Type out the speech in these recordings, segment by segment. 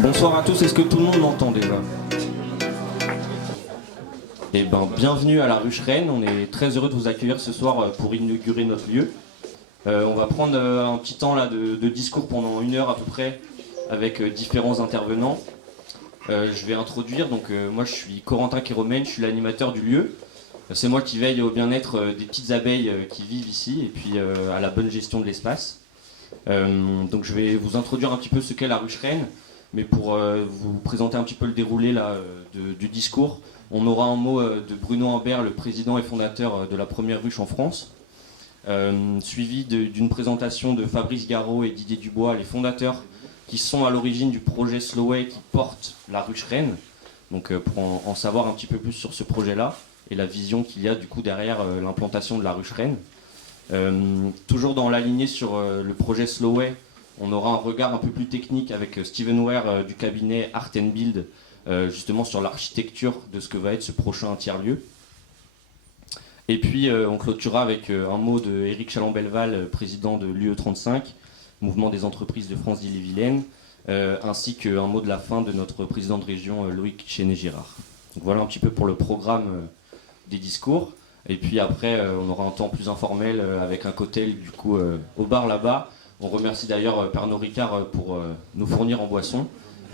Bonsoir à tous, est-ce que tout le monde m'entend déjà? Eh ben, bienvenue à la Ruche Rennes, on est très heureux de vous accueillir ce soir pour inaugurer notre lieu. On va prendre un petit temps là, de discours pendant 1 heure à peu près avec différents intervenants. Je vais introduire, donc moi je suis Corentin Kéromène, je suis l'animateur du lieu. C'est moi qui veille au bien-être des petites abeilles qui vivent ici et puis à la bonne gestion de l'espace. Donc je vais vous introduire un petit peu ce qu'est la Ruche Rennes. Mais pour vous présenter un petit peu le déroulé là, du discours, on aura un mot de Bruno Humbert, le président et fondateur de la première ruche en France, suivi d'une présentation de Fabrice Garot et Didier Dubois, les fondateurs qui sont à l'origine du projet Slowway qui porte la ruche Rennes. Donc pour en savoir un petit peu plus sur ce projet-là et la vision qu'il y a du coup derrière l'implantation de la ruche Rennes. Toujours dans la lignée sur le projet Slowway, on aura un regard un peu plus technique avec Steven Ware du cabinet Art & Build, justement sur l'architecture de ce que va être ce prochain tiers-lieu. Et puis on clôturera avec un mot de Éric Chalambelval, président de l'UE35, Mouvement des entreprises de France d'Ille-et-Vilaine, ainsi qu'un mot de la fin de notre président de région Loïc Chéné-Girard. Donc voilà un petit peu pour le programme des discours. Et puis après on aura un temps plus informel avec un cocktail du coup au bar là-bas. On remercie d'ailleurs Pernod Ricard pour nous fournir en boisson.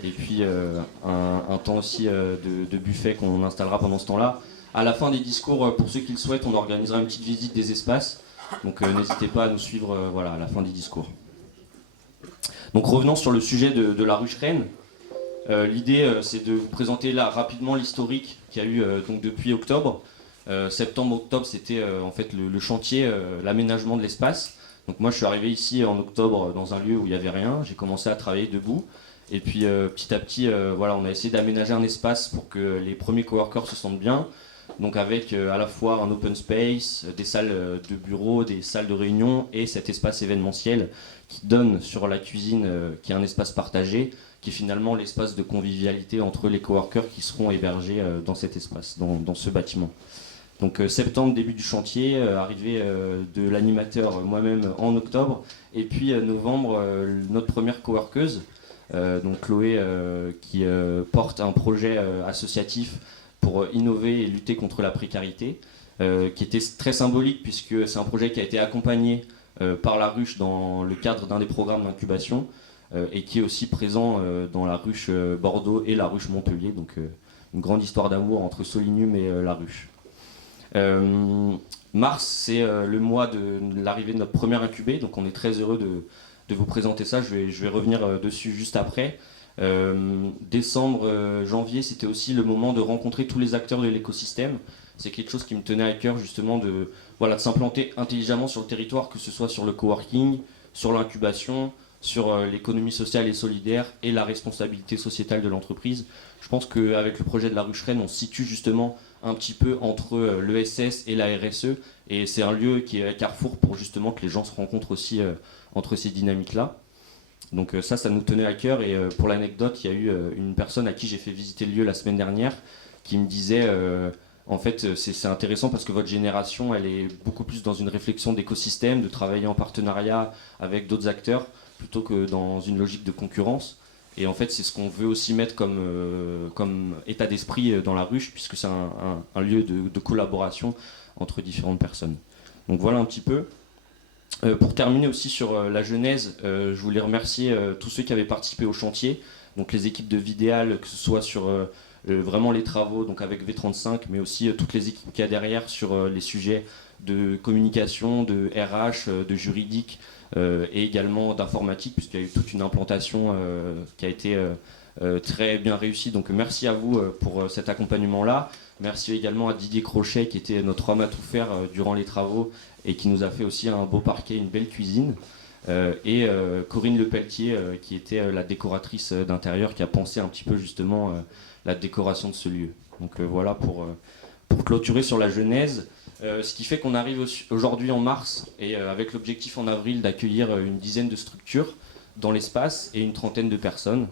Et puis un temps aussi de buffet qu'on installera pendant ce temps-là. À la fin des discours, pour ceux qui le souhaitent, on organisera une petite visite des espaces. Donc n'hésitez pas à nous suivre voilà, à la fin des discours. Donc revenons sur le sujet de la ruche Rennes. L'idée c'est de vous présenter là rapidement l'historique qu'il y a eu donc, depuis octobre. Septembre-octobre c'était en fait le chantier, l'aménagement de l'espace. Donc moi je suis arrivé ici en octobre dans un lieu où il n'y avait rien, j'ai commencé à travailler debout et puis petit à petit voilà, on a essayé d'aménager un espace pour que les premiers coworkers se sentent bien, donc avec à la fois un open space, des salles de bureaux, des salles de réunion et cet espace événementiel qui donne sur la cuisine qui est un espace partagé, qui est finalement l'espace de convivialité entre les coworkers qui seront hébergés dans cet espace, dans ce bâtiment. Donc septembre, début du chantier, arrivée de l'animateur moi-même en octobre, et puis novembre, notre première coworkeuse, donc Chloé, qui porte un projet associatif pour innover et lutter contre la précarité, qui était très symbolique puisque c'est un projet qui a été accompagné par la ruche dans le cadre d'un des programmes d'incubation, et qui est aussi présent dans la ruche Bordeaux et la ruche Montpellier, donc une grande histoire d'amour entre Solinium et la ruche. Mars, c'est le mois de l'arrivée de notre première incubée, donc on est très heureux de vous présenter ça, je vais revenir dessus juste après. Décembre, janvier, c'était aussi le moment de rencontrer tous les acteurs de l'écosystème. C'est quelque chose qui me tenait à cœur justement de s'implanter intelligemment sur le territoire, que ce soit sur le coworking, sur l'incubation, sur l'économie sociale et solidaire et la responsabilité sociétale de l'entreprise. Je pense qu'avec le projet de la ruche Rennes, on se situe justement un petit peu entre l'ESS et la RSE, et c'est un lieu qui est carrefour pour justement que les gens se rencontrent aussi entre ces dynamiques-là. Donc ça nous tenait à cœur, et pour l'anecdote, il y a eu une personne à qui j'ai fait visiter le lieu la semaine dernière qui me disait en fait c'est intéressant parce que votre génération elle est beaucoup plus dans une réflexion d'écosystème, de travailler en partenariat avec d'autres acteurs plutôt que dans une logique de concurrence. Et en fait, c'est ce qu'on veut aussi mettre comme état d'esprit dans la ruche, puisque c'est un lieu de collaboration entre différentes personnes. Donc voilà un petit peu. Pour terminer aussi sur la genèse, je voulais remercier tous ceux qui avaient participé au chantier, donc les équipes de Vidéal, que ce soit sur vraiment les travaux, donc avec V35, mais aussi toutes les équipes qu'il y a derrière sur les sujets de communication, de RH, de juridique, et également d'informatique, puisqu'il y a eu toute une implantation qui a été très bien réussie. Donc merci à vous pour cet accompagnement-là. Merci également à Didier Crochet, qui était notre homme à tout faire durant les travaux et qui nous a fait aussi un beau parquet, une belle cuisine. Et Corinne Lepelletier, qui était la décoratrice d'intérieur, qui a pensé un petit peu justement la décoration de ce lieu. Donc voilà pour clôturer sur la genèse. Ce qui fait qu'on arrive aujourd'hui en mars, et avec l'objectif en avril d'accueillir une dizaine de structures dans l'espace et une trentaine de personnes.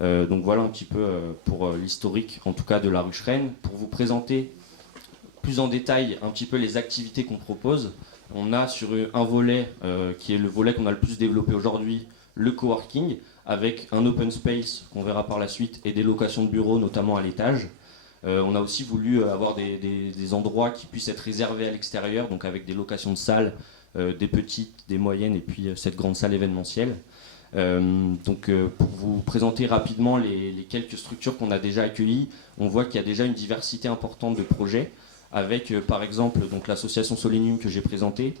Donc voilà un petit peu pour l'historique, en tout cas de la ruche Rennes. Pour vous présenter plus en détail un petit peu les activités qu'on propose, On a sur un volet, qui est le volet qu'on a le plus développé aujourd'hui, le coworking, avec un open space qu'on verra par la suite et des locations de bureaux, notamment à l'étage. On a aussi voulu avoir des endroits qui puissent être réservés à l'extérieur, donc avec des locations de salles, des petites, des moyennes et puis cette grande salle événementielle. Pour vous présenter rapidement les quelques structures qu'on a déjà accueillies, on voit qu'il y a déjà une diversité importante de projets, avec par exemple donc, l'association Solénium que j'ai présentée,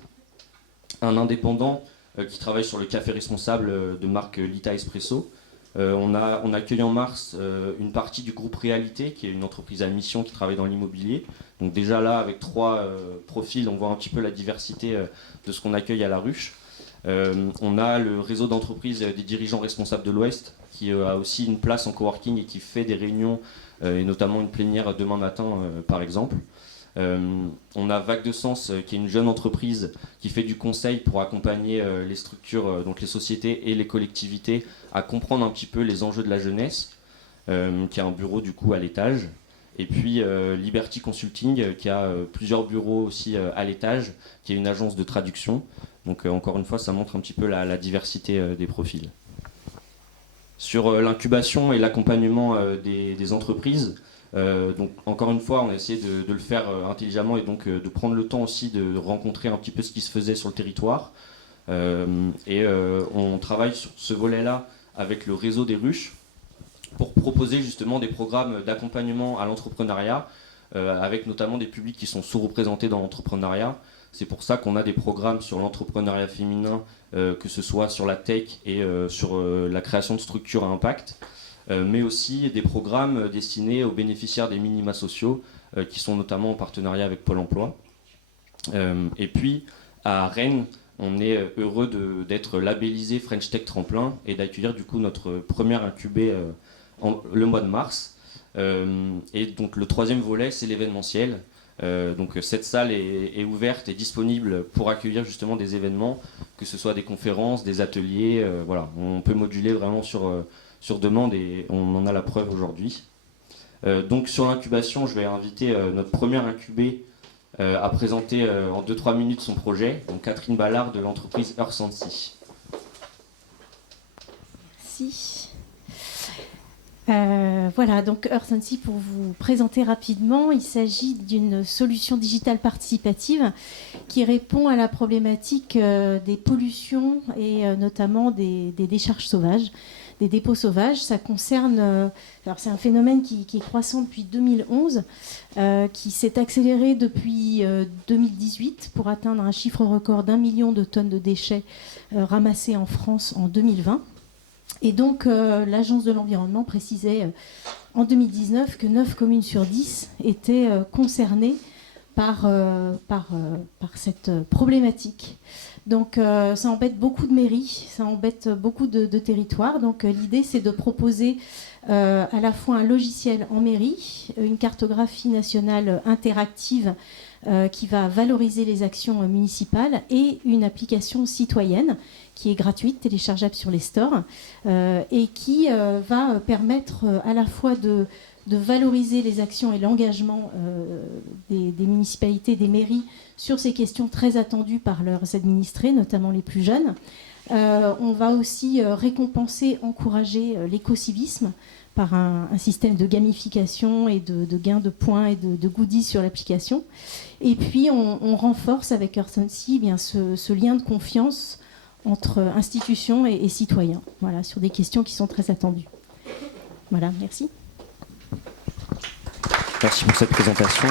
un indépendant qui travaille sur le café responsable de marque Lita Espresso. On accueille en mars une partie du groupe Réalité, qui est une entreprise à mission qui travaille dans l'immobilier. Donc déjà là, avec 3 profils, on voit un petit peu la diversité de ce qu'on accueille à la ruche. On a le réseau d'entreprises des dirigeants responsables de l'Ouest, qui a aussi une place en coworking et qui fait des réunions, et notamment une plénière demain matin, par exemple. On a Vague de Sens, qui est une jeune entreprise qui fait du conseil pour accompagner les structures, donc les sociétés et les collectivités, à comprendre un petit peu les enjeux de la jeunesse, qui a un bureau du coup à l'étage. Et puis Liberty Consulting, qui a plusieurs bureaux aussi à l'étage, qui est une agence de traduction. Donc encore une fois, ça montre un petit peu la diversité des profils. Sur l'incubation et l'accompagnement des entreprises, donc encore une fois, on a essayé de le faire intelligemment et donc de prendre le temps aussi de rencontrer un petit peu ce qui se faisait sur le territoire. On travaille sur ce volet-là avec le réseau des ruches pour proposer justement des programmes d'accompagnement à l'entrepreneuriat, avec notamment des publics qui sont sous-représentés dans l'entrepreneuriat. C'est pour ça qu'on a des programmes sur l'entrepreneuriat féminin, que ce soit sur la tech et sur la création de structures à impact, mais aussi des programmes destinés aux bénéficiaires des minima sociaux, qui sont notamment en partenariat avec Pôle emploi. Et puis, à Rennes, on est heureux d'être labellisé French Tech Tremplin et d'accueillir du coup notre première incubée le mois de mars. Et donc le 3e volet, c'est l'événementiel. Donc cette salle est ouverte et disponible pour accueillir justement des événements, que ce soit des conférences, des ateliers. Voilà, on peut moduler vraiment sur demande et on en a la preuve aujourd'hui. Donc sur l'incubation, je vais inviter notre première incubée à présenter en 2-3 minutes son projet, donc Catherine Ballard de l'entreprise Earth and Sea. Merci. Voilà, donc Earth and Sea, pour vous présenter rapidement, il s'agit d'une solution digitale participative qui répond à la problématique des pollutions et notamment des décharges sauvages, des dépôts sauvages. Ça concerne, alors c'est un phénomène qui est croissant depuis 2011, qui s'est accéléré depuis 2018 pour atteindre un chiffre record d'1 million de tonnes de déchets ramassés en France en 2020. Et donc, l'Agence de l'environnement précisait en 2019 que 9 communes sur 10 étaient concernées par cette problématique. Donc, ça embête beaucoup de mairies, ça embête beaucoup de territoires. Donc, l'idée, c'est de proposer à la fois un logiciel en mairie, une cartographie nationale interactive qui va valoriser les actions municipales et une application citoyenne qui est gratuite, téléchargeable sur les stores, et qui va permettre à la fois de valoriser les actions et l'engagement des municipalités, des mairies sur ces questions très attendues par leurs administrés, notamment les plus jeunes. On va aussi récompenser, encourager l'écocivisme par un système de gamification et de gains de points et de goodies sur l'application. Et puis on renforce avec Earth and Sea ce lien de confiance entre institutions et citoyens, voilà, sur des questions qui sont très attendues. Voilà, merci. Merci pour cette présentation.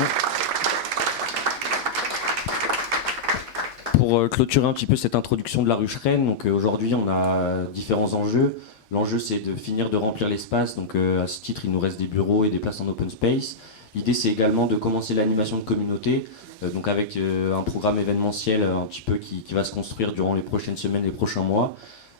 Pour clôturer un petit peu cette introduction de la ruche Rennes, donc aujourd'hui on a différents enjeux. L'enjeu c'est de finir de remplir l'espace, donc à ce titre il nous reste des bureaux et des places en open space. L'idée c'est également de commencer l'animation de communauté, donc avec un programme événementiel un petit peu qui va se construire durant les prochaines semaines, les prochains mois,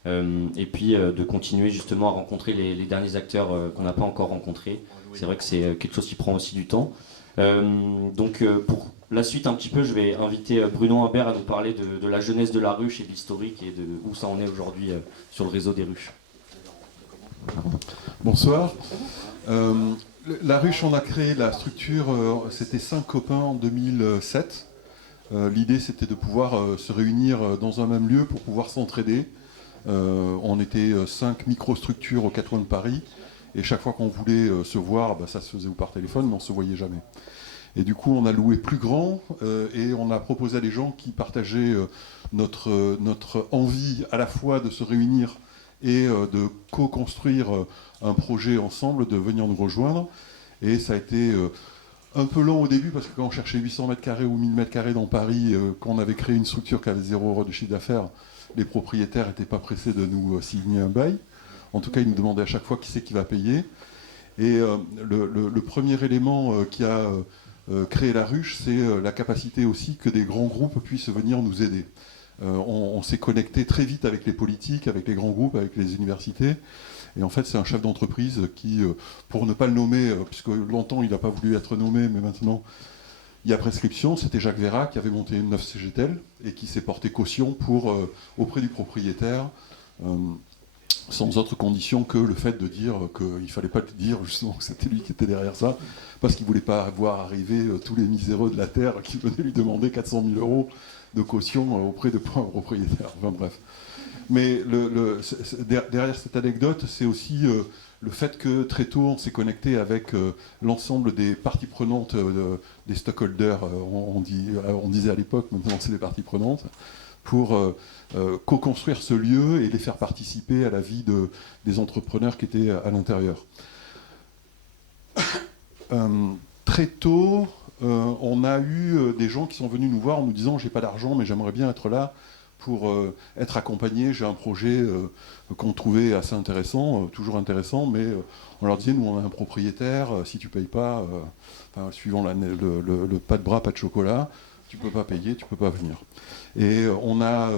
et puis de continuer justement à rencontrer les derniers acteurs qu'on n'a pas encore rencontrés. C'est vrai que c'est quelque chose qui prend aussi du temps. Pour la suite un petit peu, je vais inviter Bruno Humbert à nous parler de la jeunesse de la ruche et de l'historique et de où ça en est aujourd'hui sur le réseau des ruches. Bonsoir. La ruche, on a créé la structure, c'était 5 copains en 2007. L'idée, c'était de pouvoir se réunir dans un même lieu pour pouvoir s'entraider. On était 5 microstructures aux 4 coins de Paris, et chaque fois qu'on voulait se voir, ça se faisait ou par téléphone, mais on ne se voyait jamais. Et du coup, on a loué plus grand, et on a proposé à des gens qui partageaient notre envie à la fois de se réunir et de co-construire un projet ensemble, de venir nous rejoindre. Et ça a été un peu long au début, parce que quand on cherchait 800 mètres carrés ou 1000 mètres carrés dans Paris, quand on avait créé une structure qui avait 0 € de chiffre d'affaires, les propriétaires n'étaient pas pressés de nous signer un bail. En tout cas, ils nous demandaient à chaque fois qui c'est qui va payer. Et le premier élément qui a créé la ruche, c'est la capacité aussi que des grands groupes puissent venir nous aider. On s'est connecté très vite avec les politiques, avec les grands groupes, avec les universités. Et en fait, c'est un chef d'entreprise qui, pour ne pas le nommer, puisque longtemps il n'a pas voulu être nommé, mais maintenant il y a prescription, c'était Jacques Véra qui avait monté une 9 CGTEL et qui s'est porté caution auprès du propriétaire, sans autre condition que le fait de dire qu'il ne fallait pas le dire justement que c'était lui qui était derrière ça, parce qu'il ne voulait pas voir arriver tous les miséreux de la terre qui venaient lui demander 400 000 € de caution auprès de propriétaires. Enfin bref. Mais derrière cette anecdote, c'est aussi le fait que très tôt, on s'est connecté avec l'ensemble des parties prenantes, des stockholders, on disait à l'époque, maintenant c'est les parties prenantes, pour co-construire ce lieu et les faire participer à la vie des entrepreneurs qui étaient à l'intérieur. Très tôt, on a eu des gens qui sont venus nous voir en nous disant « j'ai pas d'argent, mais j'aimerais bien être là ». Pour être accompagné, j'ai un projet qu'on trouvait assez intéressant, toujours intéressant, mais on leur disait, nous on a un propriétaire, si tu ne payes pas, suivant le pas de bras, pas de chocolat, tu ne peux pas payer, tu ne peux pas venir. Et on a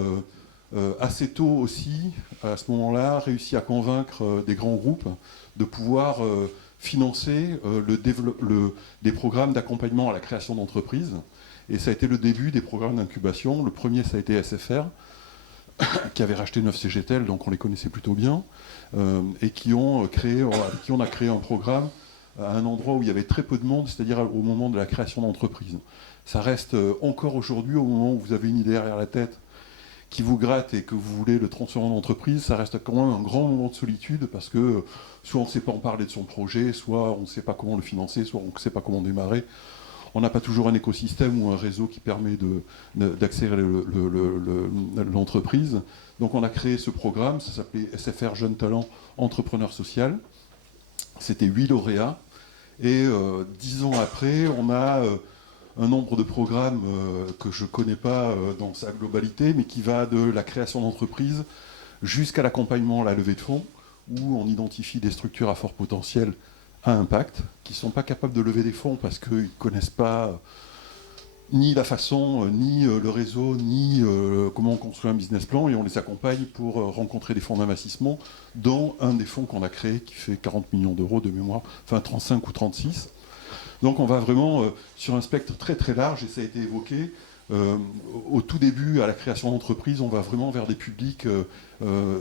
assez tôt aussi, à ce moment-là, réussi à convaincre des grands groupes de pouvoir financer des programmes d'accompagnement à la création d'entreprises. Et ça a été le début des programmes d'incubation. Le premier, ça a été SFR, qui avait racheté 9 CGTEL, donc on les connaissait plutôt bien, et avec qui on a créé un programme à un endroit où il y avait très peu de monde, c'est-à-dire au moment de la création d'entreprise. Ça reste encore aujourd'hui, au moment où vous avez une idée derrière la tête qui vous gratte et que vous voulez le transformer en entreprise, ça reste quand même un grand moment de solitude, parce que soit on ne sait pas en parler de son projet, soit on ne sait pas comment le financer, soit on ne sait pas comment démarrer. On n'a pas toujours un écosystème ou un réseau qui permet d'accélérer l'entreprise. Donc on a créé ce programme, ça s'appelait SFR Jeunes Talents Entrepreneur Social. C'était 8 lauréats. Et 10 ans après, on a un nombre de programmes que je ne connais pas dans sa globalité, mais qui va de la création d'entreprise jusqu'à l'accompagnement à la levée de fonds, où on identifie des structures à fort potentiel à impact, qui ne sont pas capables de lever des fonds parce qu'ils ne connaissent pas ni la façon, ni le réseau, ni comment on construit un business plan, et on les accompagne pour rencontrer des fonds d'investissement, dont un des fonds qu'on a créé qui fait 40 millions d'euros de mémoire, enfin 35 ou 36. Donc on va vraiment sur un spectre très très large, et ça a été évoqué. Au tout début, à la création d'entreprise, on va vraiment vers des publics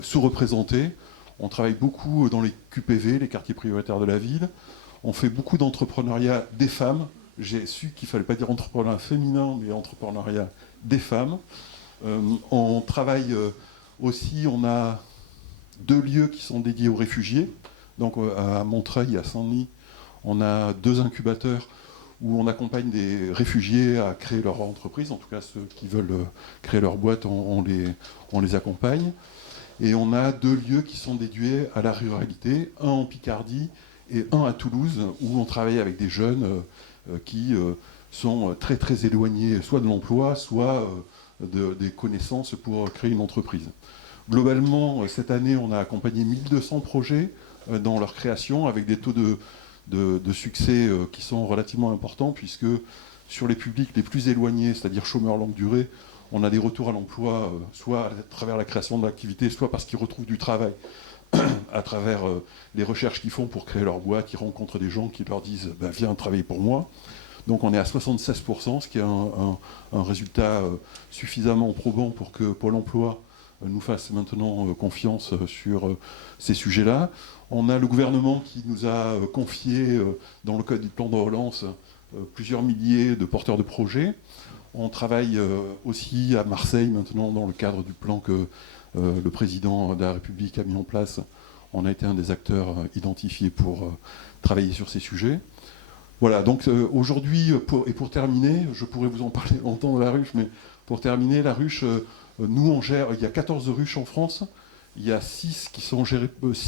sous-représentés. On travaille beaucoup dans les QPV, les quartiers prioritaires de la ville. On fait beaucoup d'entrepreneuriat des femmes. J'ai su qu'il ne fallait pas dire entrepreneuriat féminin, mais entrepreneuriat des femmes. On travaille aussi, on a 2 lieux qui sont dédiés aux réfugiés. Donc à Montreuil et à Saint-Denis, on a 2 incubateurs où on accompagne des réfugiés à créer leur entreprise. En tout cas, ceux qui veulent créer leur boîte, on les accompagne. Et on a 2 lieux qui sont dédiés à la ruralité, un en Picardie et un à Toulouse, où on travaille avec des jeunes qui sont très très éloignés, soit de l'emploi, soit des connaissances pour créer une entreprise. Globalement, cette année, on a accompagné 1200 projets dans leur création, avec des taux de succès qui sont relativement importants, puisque sur les publics les plus éloignés, c'est-à-dire chômeurs longue durée, on a des retours à l'emploi, soit à travers la création de l'activité, soit parce qu'ils retrouvent du travail à travers les recherches qu'ils font pour créer leur boîte, ils rencontrent des gens qui leur disent « viens travailler pour moi ». Donc on est à 76%, ce qui est un résultat suffisamment probant pour que Pôle emploi nous fasse maintenant confiance sur ces sujets-là. On a le gouvernement qui nous a confié, dans le cadre du plan de relance, plusieurs milliers de porteurs de projets. On travaille aussi à Marseille maintenant dans le cadre du plan que le président de la République a mis en place. On a été un des acteurs identifiés pour travailler sur ces sujets. Voilà, donc aujourd'hui, pour terminer, je pourrais vous en parler longtemps de la ruche, mais pour terminer, la ruche, nous on gère, il y a 14 ruches en France, il y a 6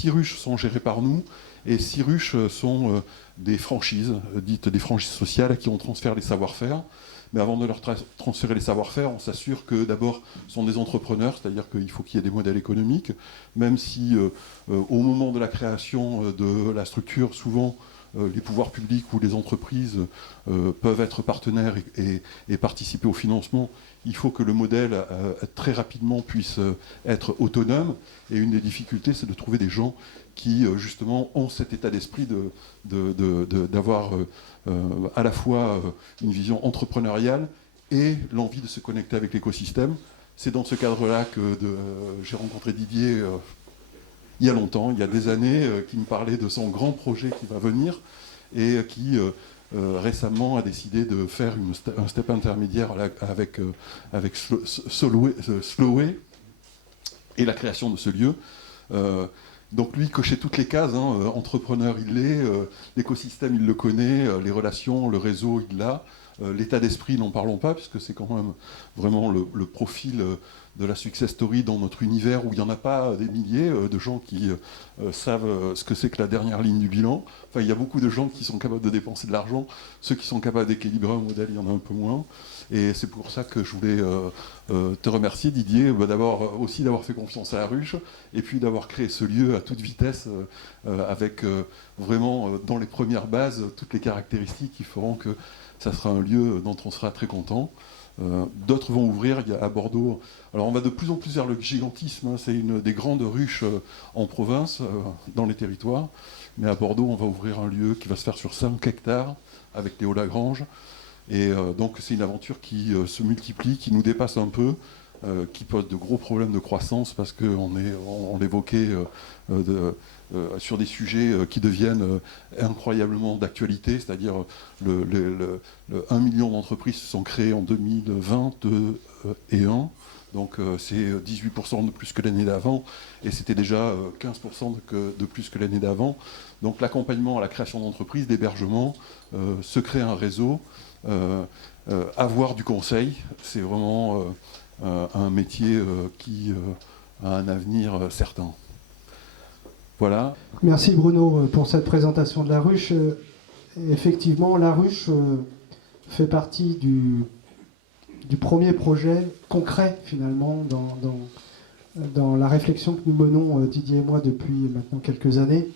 ruches sont gérées par nous, et 6 ruches sont des franchises, dites des franchises sociales, à qui on transfère les savoir-faire. Mais avant de leur transférer les savoir-faire, on s'assure que d'abord, ce sont des entrepreneurs, c'est-à-dire qu'il faut qu'il y ait des modèles économiques, même si au moment de la création de la structure, souvent, les pouvoirs publics ou les entreprises peuvent être partenaires et participer au financement. Il faut que le modèle très rapidement puisse être autonome. Et une des difficultés, c'est de trouver des gens qui, justement, ont cet état d'esprit d'avoir à la fois une vision entrepreneuriale et l'envie de se connecter avec l'écosystème. C'est dans ce cadre-là que j'ai rencontré Didier il y a longtemps, il y a des années, qui me parlait de son grand projet qui va venir et qui récemment a décidé de faire un step intermédiaire avec Slowway et la création de ce lieu. Donc lui cochait toutes les cases, entrepreneur il l'est, l'écosystème il le connaît, les relations, le réseau il l'a, l'état d'esprit n'en parlons pas, puisque c'est quand même vraiment le profil de la success story dans notre univers où il n'y en a pas des milliers de gens qui savent ce que c'est que la dernière ligne du bilan. Enfin, il y a beaucoup de gens qui sont capables de dépenser de l'argent, ceux qui sont capables d'équilibrer un modèle, il y en a un peu moins. Et c'est pour ça que je voulais te remercier, Didier, d'abord aussi d'avoir fait confiance à la ruche, et puis d'avoir créé ce lieu à toute vitesse, avec vraiment dans les premières bases toutes les caractéristiques qui feront que ça sera un lieu dont on sera très content. D'autres vont ouvrir, il y a à Bordeaux. Alors on va de plus en plus vers le gigantisme, c'est une des grandes ruches en province, dans les territoires. Mais à Bordeaux, on va ouvrir un lieu qui va se faire sur 5 hectares avec Léo Lagrange. Et donc c'est une aventure qui se multiplie, qui nous dépasse un peu, qui pose de gros problèmes de croissance parce qu'on l'évoquait sur des sujets qui deviennent incroyablement d'actualité, c'est-à-dire 1 million d'entreprises se sont créées en 2021, donc c'est 18% de plus que l'année d'avant, et c'était déjà 15% de plus que l'année d'avant. Donc l'accompagnement à la création d'entreprises, d'hébergement, se créer un réseau, avoir du conseil, c'est vraiment un métier qui a un avenir certain. Voilà. Merci Bruno pour cette présentation de la ruche. Effectivement, la ruche fait partie du premier projet concret finalement dans la réflexion que nous menons, Didier et moi, depuis maintenant quelques années.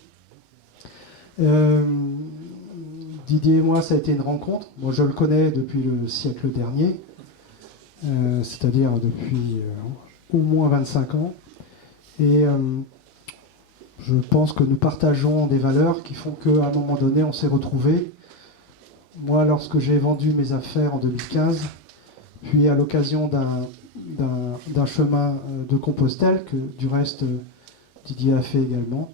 Didier et moi, ça a été une rencontre. Moi, je le connais depuis le siècle dernier, c'est-à-dire depuis au moins 25 ans. Et je pense que nous partageons des valeurs qui font qu'à un moment donné, on s'est retrouvés. Moi, lorsque j'ai vendu mes affaires en 2015, puis à l'occasion d'un chemin de Compostelle, que du reste Didier a fait également,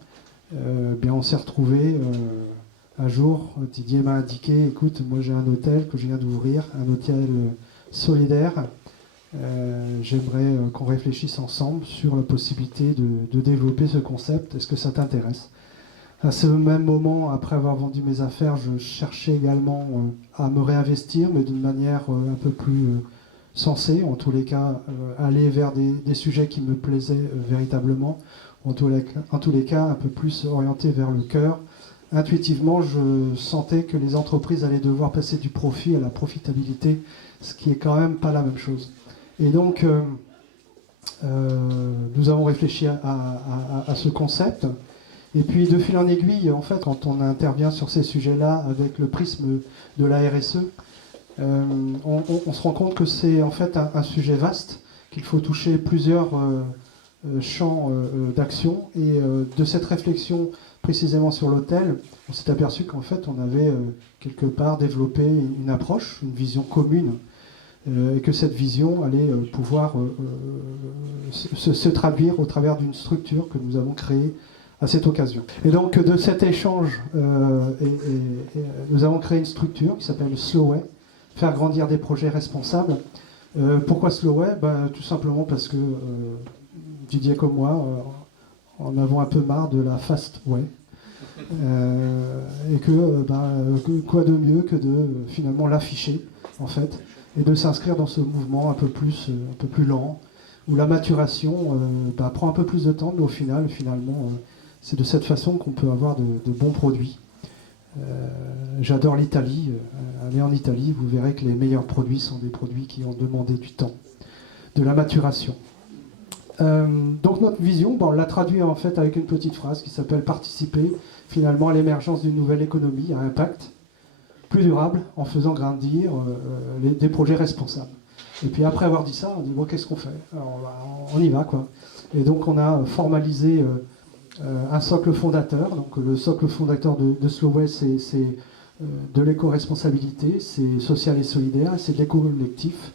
bien on s'est retrouvés. Un jour, Didier m'a indiqué, écoute, moi j'ai un hôtel que je viens d'ouvrir, un hôtel solidaire. J'aimerais qu'on réfléchisse ensemble sur la possibilité de développer ce concept. Est-ce que ça t'intéresse ? À ce même moment, après avoir vendu mes affaires, je cherchais également à me réinvestir, mais d'une manière un peu plus sensée. En tous les cas, aller vers des sujets qui me plaisaient véritablement. En tous les cas, un peu plus orienté vers le cœur. Intuitivement, je sentais que les entreprises allaient devoir passer du profit à la profitabilité, ce qui est quand même pas la même chose. Et donc, nous avons réfléchi à ce concept. Et puis, de fil en aiguille, en fait, quand on intervient sur ces sujets-là avec le prisme de la RSE, on se rend compte que c'est en fait un sujet vaste, qu'il faut toucher plusieurs champs d'action. Et de cette réflexion précisément sur l'hôtel, on s'est aperçu qu'en fait, on avait quelque part développé une approche, une vision commune, et que cette vision allait pouvoir se traduire au travers d'une structure que nous avons créée à cette occasion. Et donc de cet échange, nous avons créé une structure qui s'appelle Slowway, faire grandir des projets responsables. Pourquoi Slowway? Tout simplement parce que Didier comme moi, en avons un peu marre de la fast way. Et que quoi de mieux que de finalement l'afficher en fait, et de s'inscrire dans ce mouvement un peu plus lent, où la maturation prend un peu plus de temps, mais au final, finalement, c'est de cette façon qu'on peut avoir de bons produits. J'adore l'Italie. Allez en Italie, vous verrez que les meilleurs produits sont des produits qui ont demandé du temps, de la maturation. Donc notre vision, on l'a traduit en fait avec une petite phrase qui s'appelle « Participer finalement à l'émergence d'une nouvelle économie à impact plus durable en faisant grandir des projets responsables ». Et puis après avoir dit ça, on dit bon, qu'est-ce qu'on fait? Alors, on y va quoi. Et donc on a formalisé un socle fondateur. Donc le socle fondateur de Slowway, c'est de l'éco-responsabilité, c'est social et solidaire, c'est de l'éco-collectif.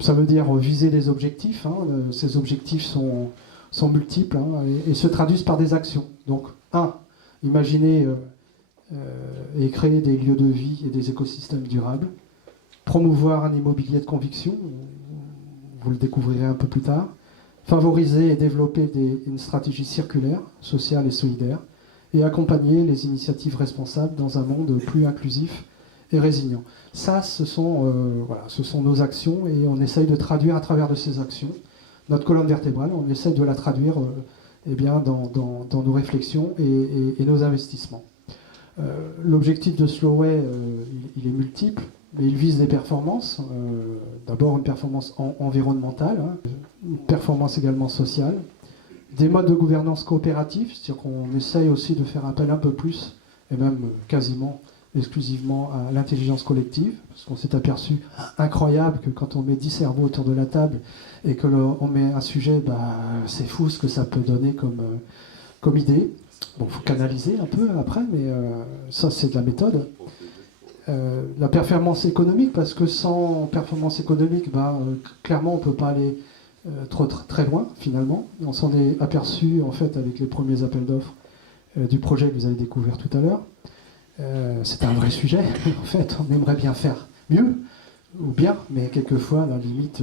Ça veut dire viser des objectifs. Ces objectifs sont multiples et se traduisent par des actions. Donc, imaginer et créer des lieux de vie et des écosystèmes durables. Promouvoir un immobilier de conviction, vous le découvrirez un peu plus tard. Favoriser et développer une stratégie circulaire, sociale et solidaire. Et accompagner les initiatives responsables dans un monde plus inclusif et résilient. Ça, ce sont nos actions et on essaye de traduire à travers de ces actions notre colonne vertébrale, on essaye de la traduire dans nos réflexions et nos investissements. L'objectif de Slowway, il est multiple, mais il vise des performances. D'abord une performance environnementale, une performance également sociale, des modes de gouvernance coopératifs, c'est-à-dire qu'on essaye aussi de faire appel un peu plus, et même quasiment exclusivement à l'intelligence collective, parce qu'on s'est aperçu, incroyable, que quand on met 10 cerveaux autour de la table et que on met un sujet, c'est fou ce que ça peut donner comme idée. Bon, il faut canaliser un peu après, mais ça c'est de la méthode. La performance économique, parce que sans performance économique, clairement on ne peut pas aller très loin finalement. On s'en est aperçu en fait avec les premiers appels d'offres du projet que vous avez découvert tout à l'heure. C'est un vrai sujet. En fait, on aimerait bien faire mieux ou bien, mais quelquefois la limite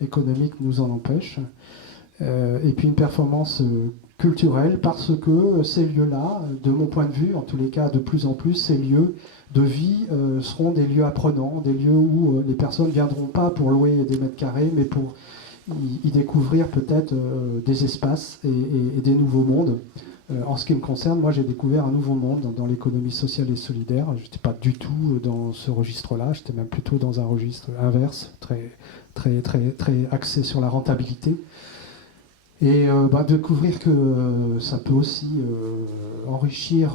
économique nous en empêche. Et puis une performance culturelle, parce que ces lieux-là, de mon point de vue, en tous les cas de plus en plus, ces lieux de vie seront des lieux apprenants, des lieux où les personnes ne viendront pas pour louer des mètres carrés, mais pour y découvrir peut-être des espaces et des nouveaux mondes. En ce qui me concerne, moi j'ai découvert un nouveau monde dans l'économie sociale et solidaire. Je n'étais pas du tout dans ce registre-là, j'étais même plutôt dans un registre inverse, très axé sur la rentabilité. Et découvrir que ça peut aussi enrichir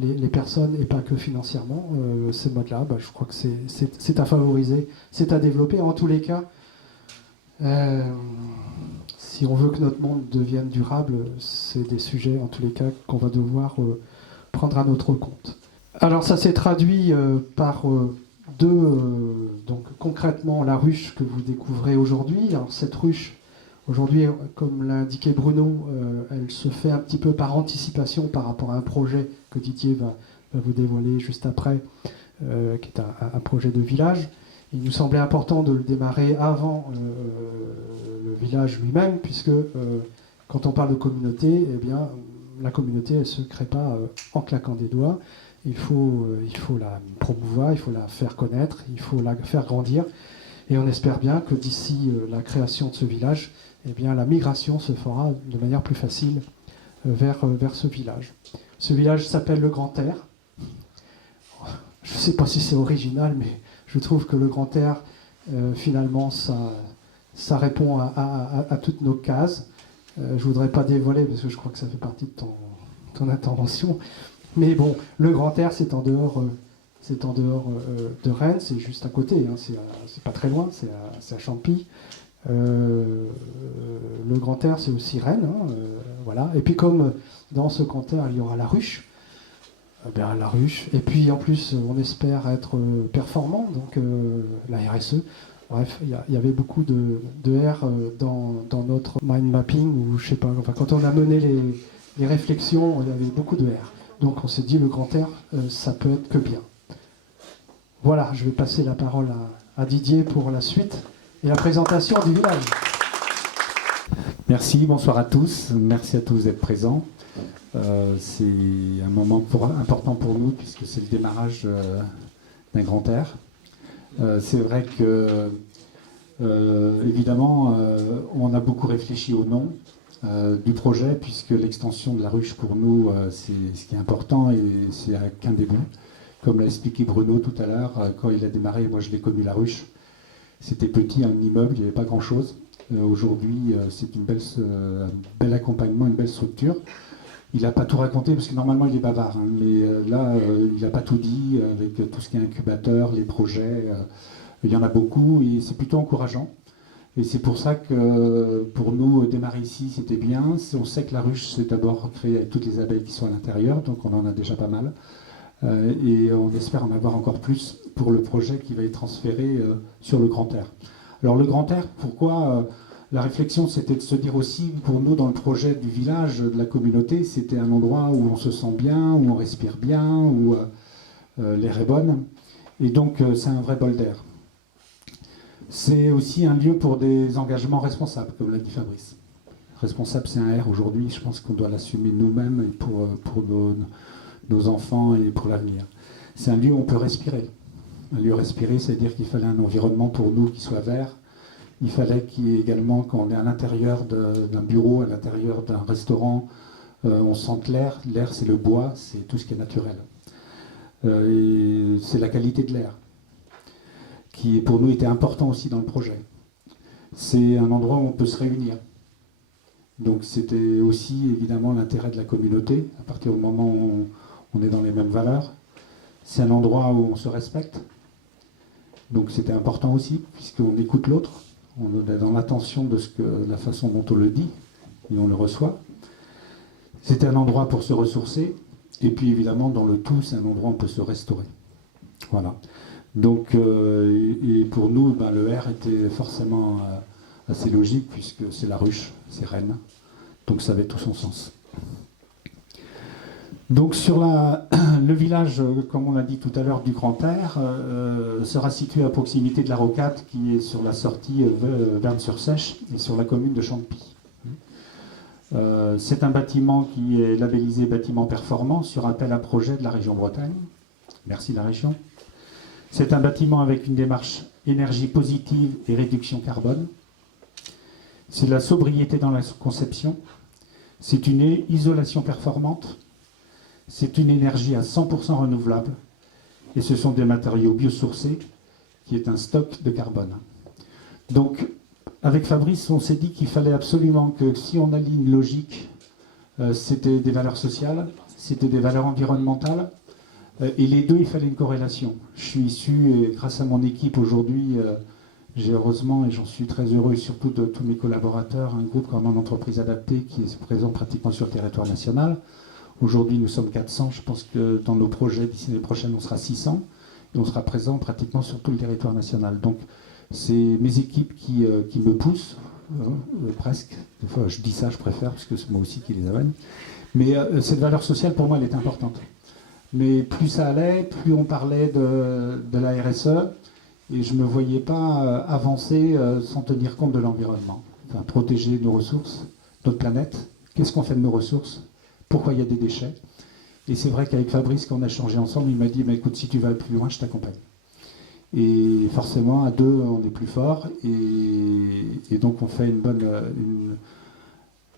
les personnes et pas que financièrement, ces modes-là, je crois que c'est à favoriser, c'est à développer. En tous les cas, si on veut que notre monde devienne durable, c'est des sujets, en tous les cas, qu'on va devoir prendre à notre compte. Alors ça s'est traduit par donc concrètement la ruche que vous découvrez aujourd'hui. Alors cette ruche, aujourd'hui, comme l'a indiqué Bruno, elle se fait un petit peu par anticipation par rapport à un projet que Didier va vous dévoiler juste après, qui est un projet de village. Il nous semblait important de le démarrer avant le village lui-même, puisque quand on parle de communauté, la communauté, elle ne se crée pas en claquant des doigts. Il faut la promouvoir, il faut la faire connaître, il faut la faire grandir. Et on espère bien que d'ici la création de ce village, la migration se fera de manière plus facile vers ce village. Ce village s'appelle le Grand Air. Je ne sais pas si c'est original, mais je trouve que le Grand Air, finalement, ça répond à toutes nos cases. Je ne voudrais pas dévoiler, parce que je crois que ça fait partie de ton intervention. Mais bon, le Grand Air, c'est en dehors de Rennes, c'est juste à côté, c'est pas très loin, c'est à Champy. Le Grand Air, c'est aussi Rennes, voilà. Et puis comme dans ce Grand Air, il y aura la ruche, la ruche. Et puis en plus, on espère être performant, donc la RSE. Bref, il y avait beaucoup de R dans notre mind mapping, ou je sais pas. Enfin, quand on a mené les réflexions, il y avait beaucoup de R. Donc on s'est dit le Grand R, ça peut être que bien. Voilà, je vais passer la parole à Didier pour la suite et la présentation du village. Merci, bonsoir à tous. Merci à tous d'être présents. C'est un moment important pour nous puisque c'est le démarrage d'un grand air. C'est vrai que, évidemment, on a beaucoup réfléchi au nom du projet puisque l'extension de la ruche pour nous, c'est ce qui est important et c'est qu'un début. Comme l'a expliqué Bruno tout à l'heure, quand il a démarré, moi je l'ai connu la ruche, c'était petit, un immeuble, il n'y avait pas grand-chose. Aujourd'hui, c'est un bel accompagnement, une belle structure. Il n'a pas tout raconté parce que normalement il est bavard, hein, mais là il n'a pas tout dit avec tout ce qui est incubateur, les projets. Il y en a beaucoup et c'est plutôt encourageant. Et c'est pour ça que pour nous, démarrer ici, c'était bien. On sait que la ruche, c'est d'abord créée avec toutes les abeilles qui sont à l'intérieur, donc on en a déjà pas mal. Et on espère en avoir encore plus pour le projet qui va être transféré sur le grand air. Alors le grand air, pourquoi la réflexion, c'était de se dire aussi, pour nous, dans le projet du village, de la communauté, c'était un endroit où on se sent bien, où on respire bien, où l'air est bonne. Et donc, c'est un vrai bol d'air. C'est aussi un lieu pour des engagements responsables, comme l'a dit Fabrice. Responsable, c'est un R aujourd'hui, je pense qu'on doit l'assumer nous-mêmes et pour nos enfants et pour l'avenir. C'est un lieu où on peut respirer. Un lieu respirer, c'est-à-dire qu'il fallait un environnement pour nous qui soit vert. Il fallait qu'il y ait également, quand on est à l'intérieur d'un bureau, à l'intérieur d'un restaurant, on sente l'air. L'air, c'est le bois, c'est tout ce qui est naturel. Et c'est la qualité de l'air qui, pour nous, était important aussi dans le projet. C'est un endroit où on peut se réunir. Donc c'était aussi, évidemment, l'intérêt de la communauté, à partir du moment où on est dans les mêmes valeurs. C'est un endroit où on se respecte. Donc c'était important aussi, puisqu'on écoute l'autre. On est dans l'attention de la façon dont on le dit et on le reçoit. C'était un endroit pour se ressourcer. Et puis évidemment, dans le tout, c'est un endroit où on peut se restaurer. Voilà. Donc, et pour nous, le R était forcément assez logique, puisque c'est la ruche, c'est Rennes. Donc ça avait tout son sens. Donc sur le village, comme on l'a dit tout à l'heure, du Grand Air, sera situé à proximité de la Rocade, qui est sur la sortie Verne-sur-Sèche et sur la commune de Champy. C'est un bâtiment qui est labellisé bâtiment performant sur appel à projet de la région Bretagne. Merci la région. C'est un bâtiment avec une démarche énergie positive et réduction carbone. C'est de la sobriété dans la conception. C'est une isolation performante. C'est une énergie à 100% renouvelable et ce sont des matériaux biosourcés qui est un stock de carbone. Donc, avec Fabrice, on s'est dit qu'il fallait absolument que si on aligne logique, c'était des valeurs sociales, c'était des valeurs environnementales, et les deux, il fallait une corrélation. Je suis issu, et grâce à mon équipe aujourd'hui, j'ai heureusement, et j'en suis très heureux, et surtout de tous mes collaborateurs, un groupe comme En Entreprise Adaptée qui est présent pratiquement sur le territoire national. Aujourd'hui, nous sommes 400. Je pense que dans nos projets, d'ici l'année prochaine, on sera 600. Et on sera présent pratiquement sur tout le territoire national. Donc, c'est mes équipes qui me poussent, presque. Des fois, je dis ça, je préfère, parce que c'est moi aussi qui les amène. Mais cette valeur sociale, pour moi, elle est importante. Mais plus ça allait, plus on parlait de la RSE. Et je ne me voyais pas avancer sans tenir compte de l'environnement. Enfin, protéger nos ressources, notre planète. Qu'est-ce qu'on fait de nos ressources ? Pourquoi il y a des déchets. Et c'est vrai qu'avec Fabrice, quand on a changé ensemble, il m'a dit écoute, si tu vas plus loin, je t'accompagne. Et forcément, à deux, on est plus fort. Et donc, on fait une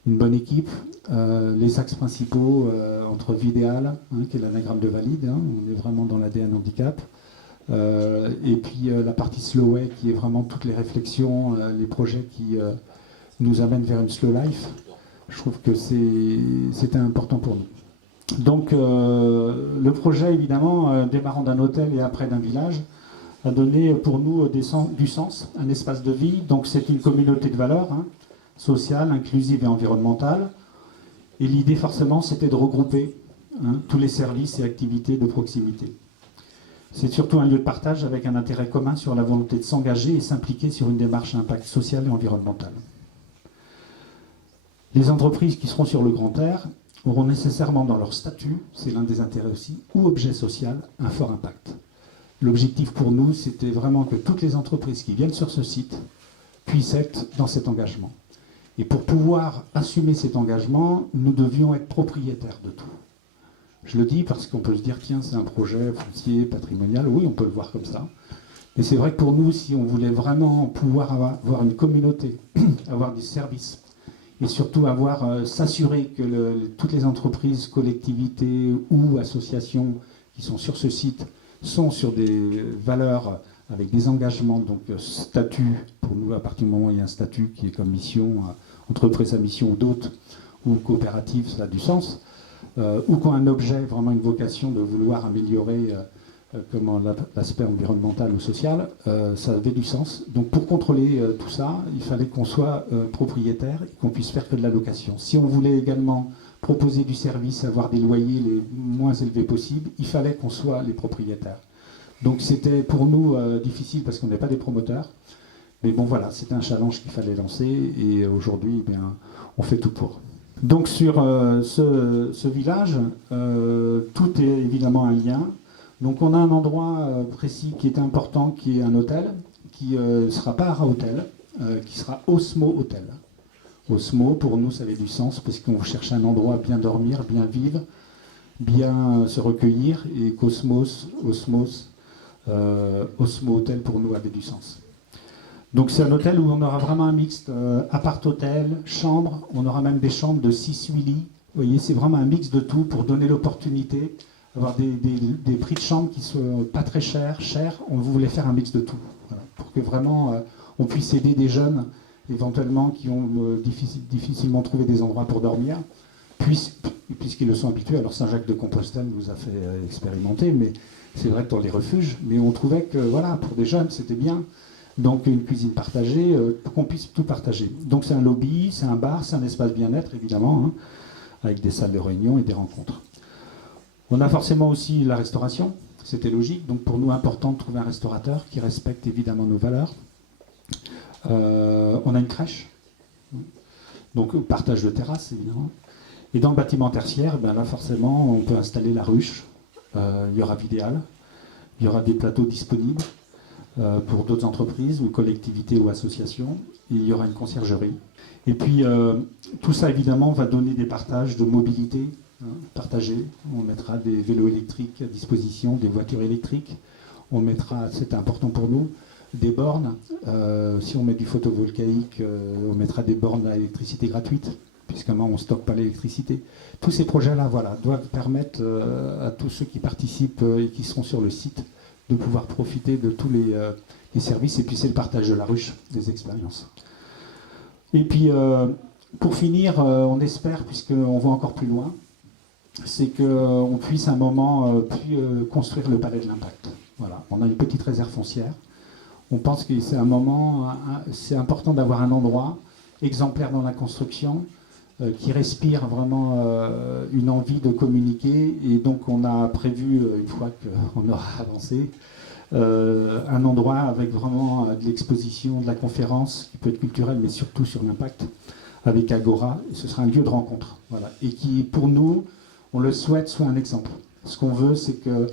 bonne équipe. Les axes principaux entre Vidéal, qui est l'anagramme de valide, on est vraiment dans l'ADN handicap. Et puis la partie Slowway, qui est vraiment toutes les réflexions, les projets qui nous amènent vers une slow life. Je trouve que c'était important pour nous. Donc le projet, évidemment, démarrant d'un hôtel et après d'un village, a donné pour nous du sens, un espace de vie. Donc c'est une communauté de valeurs, sociale, inclusive et environnementale. Et l'idée, forcément, c'était de regrouper tous les services et activités de proximité. C'est surtout un lieu de partage avec un intérêt commun sur la volonté de s'engager et s'impliquer sur une démarche à impact social et environnemental. Les entreprises qui seront sur le Grand Air auront nécessairement dans leur statut, c'est l'un des intérêts aussi, ou objet social, un fort impact. L'objectif pour nous, c'était vraiment que toutes les entreprises qui viennent sur ce site puissent être dans cet engagement. Et pour pouvoir assumer cet engagement, nous devions être propriétaires de tout. Je le dis parce qu'on peut se dire, tiens, c'est un projet foncier, patrimonial. Oui, on peut le voir comme ça. Mais c'est vrai que pour nous, si on voulait vraiment pouvoir avoir une communauté, avoir des services, et surtout s'assurer que toutes les entreprises, collectivités ou associations qui sont sur ce site sont sur des valeurs avec des engagements, donc statut, pour nous, à partir du moment où il y a un statut qui est comme mission, entreprise à mission ou d'autres, ou coopérative, ça a du sens, ou quand un objet, vraiment une vocation de vouloir améliorer l'aspect environnemental ou social, ça avait du sens. Donc pour contrôler tout ça, il fallait qu'on soit propriétaire et qu'on puisse faire que de la location. Si on voulait également proposer du service, avoir des loyers les moins élevés possibles, il fallait qu'on soit les propriétaires. Donc c'était pour nous difficile parce qu'on n'est pas des promoteurs. Mais bon voilà, c'était un challenge qu'il fallait lancer et aujourd'hui, eh bien, on fait tout pour. Donc sur ce village, tout est évidemment un lien. Donc on a un endroit précis qui est important, qui est un hôtel, qui ne sera pas Ara Hotel, qui sera Osmo Hotel. Osmo, pour nous, ça avait du sens parce qu'on cherchait un endroit bien dormir, bien vivre, bien se recueillir, et qu'Osmos, Osmo Hotel pour nous avait du sens. Donc c'est un hôtel où on aura vraiment un mixte appart-hôtel, chambre, on aura même des chambres de 6-8 lits. Vous voyez, c'est vraiment un mix de tout pour donner l'opportunité d'avoir des prix de chambre qui ne soient pas très chers. On voulait faire un mix de tout, voilà, pour que vraiment on puisse aider des jeunes éventuellement qui ont difficilement trouvé des endroits pour dormir, puisqu'ils le sont habitués. Alors Saint-Jacques-de-Compostelle nous a fait expérimenter, mais c'est vrai que dans les refuges, mais on trouvait que voilà, pour des jeunes, c'était bien. Donc une cuisine partagée, pour qu'on puisse tout partager. Donc c'est un lobby, c'est un bar, c'est un espace bien-être, évidemment, hein, avec des salles de réunion et des rencontres. On a forcément aussi la restauration, c'était logique. Donc pour nous, important de trouver un restaurateur qui respecte évidemment nos valeurs. On a une crèche, donc partage de terrasse évidemment. Et dans le bâtiment tertiaire, ben là forcément on peut installer la ruche, il y aura Vidéal, il y aura des plateaux disponibles pour d'autres entreprises ou collectivités ou associations, et il y aura une conciergerie. Et puis tout ça évidemment va donner des partages de mobilité partagés. On mettra des vélos électriques à disposition, des voitures électriques, on mettra, c'est important pour nous, des bornes. Si on met du photovoltaïque, on mettra des bornes à électricité gratuite, puisqu'on ne stocke pas l'électricité. Tous ces projets-là voilà, doivent permettre à tous ceux qui participent et qui seront sur le site de pouvoir profiter de tous les services. Et puis c'est le partage de la ruche, des expériences. Et puis pour finir, on espère, puisqu'on va encore plus loin, c'est qu'on puisse à un moment construire le palais de l'impact. Voilà. On a une petite réserve foncière. On pense que c'est un moment, c'est important d'avoir un endroit exemplaire dans la construction, qui respire vraiment une envie de communiquer. Et donc on a prévu, une fois qu'on aura avancé, un endroit avec vraiment de l'exposition, de la conférence, qui peut être culturelle, mais surtout sur l'impact, avec Agora. Et ce sera un lieu de rencontre. Voilà. Et qui, pour nous, on le souhaite, soit un exemple. Ce qu'on veut, c'est que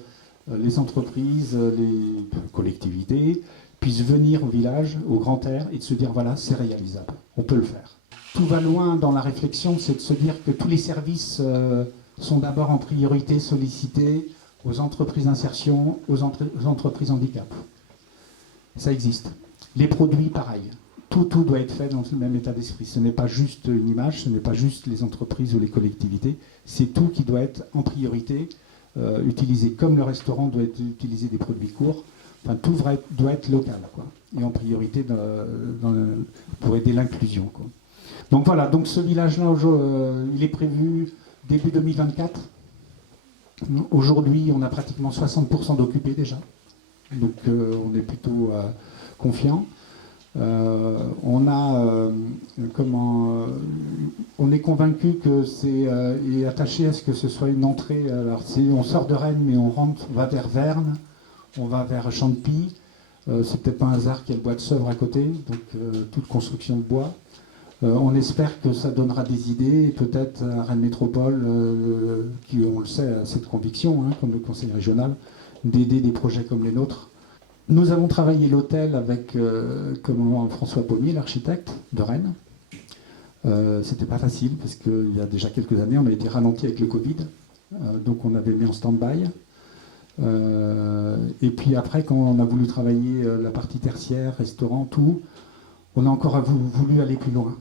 les entreprises, les collectivités, puissent venir au village, au grand air, et de se dire, voilà, c'est réalisable, on peut le faire. Tout va loin dans la réflexion, c'est de se dire que tous les services sont d'abord en priorité sollicités aux entreprises d'insertion, aux entreprises handicap. Ça existe. Les produits, pareil. Tout doit être fait dans le même état d'esprit. Ce n'est pas juste une image, ce n'est pas juste les entreprises ou les collectivités, c'est tout qui doit être en priorité utilisé. Comme le restaurant doit utiliser des produits courts, enfin, tout doit être local, quoi, et en priorité pour aider l'inclusion, quoi. Donc voilà, donc ce village-là, il est prévu début 2024. Aujourd'hui, on a pratiquement 60% d'occupés déjà. Donc on est plutôt confiant. On est convaincu que est attaché à ce que ce soit une entrée. Alors on sort de Rennes, mais on va vers Verne, on va vers Champy. C'est peut-être pas un hasard qu'il y a le bois de Sevres à côté, donc toute construction de bois. On espère que ça donnera des idées, et peut-être à Rennes Métropole, qui, on le sait, a cette conviction, hein, comme le conseil régional, d'aider des projets comme les nôtres. Nous avons travaillé l'hôtel avec François Pommier, l'architecte de Rennes. C'était pas facile parce qu'il y a déjà quelques années, on a été ralenti avec le Covid, donc on avait mis en stand-by. Et puis après, quand on a voulu travailler la partie tertiaire, restaurant, tout, on a encore voulu aller plus loin.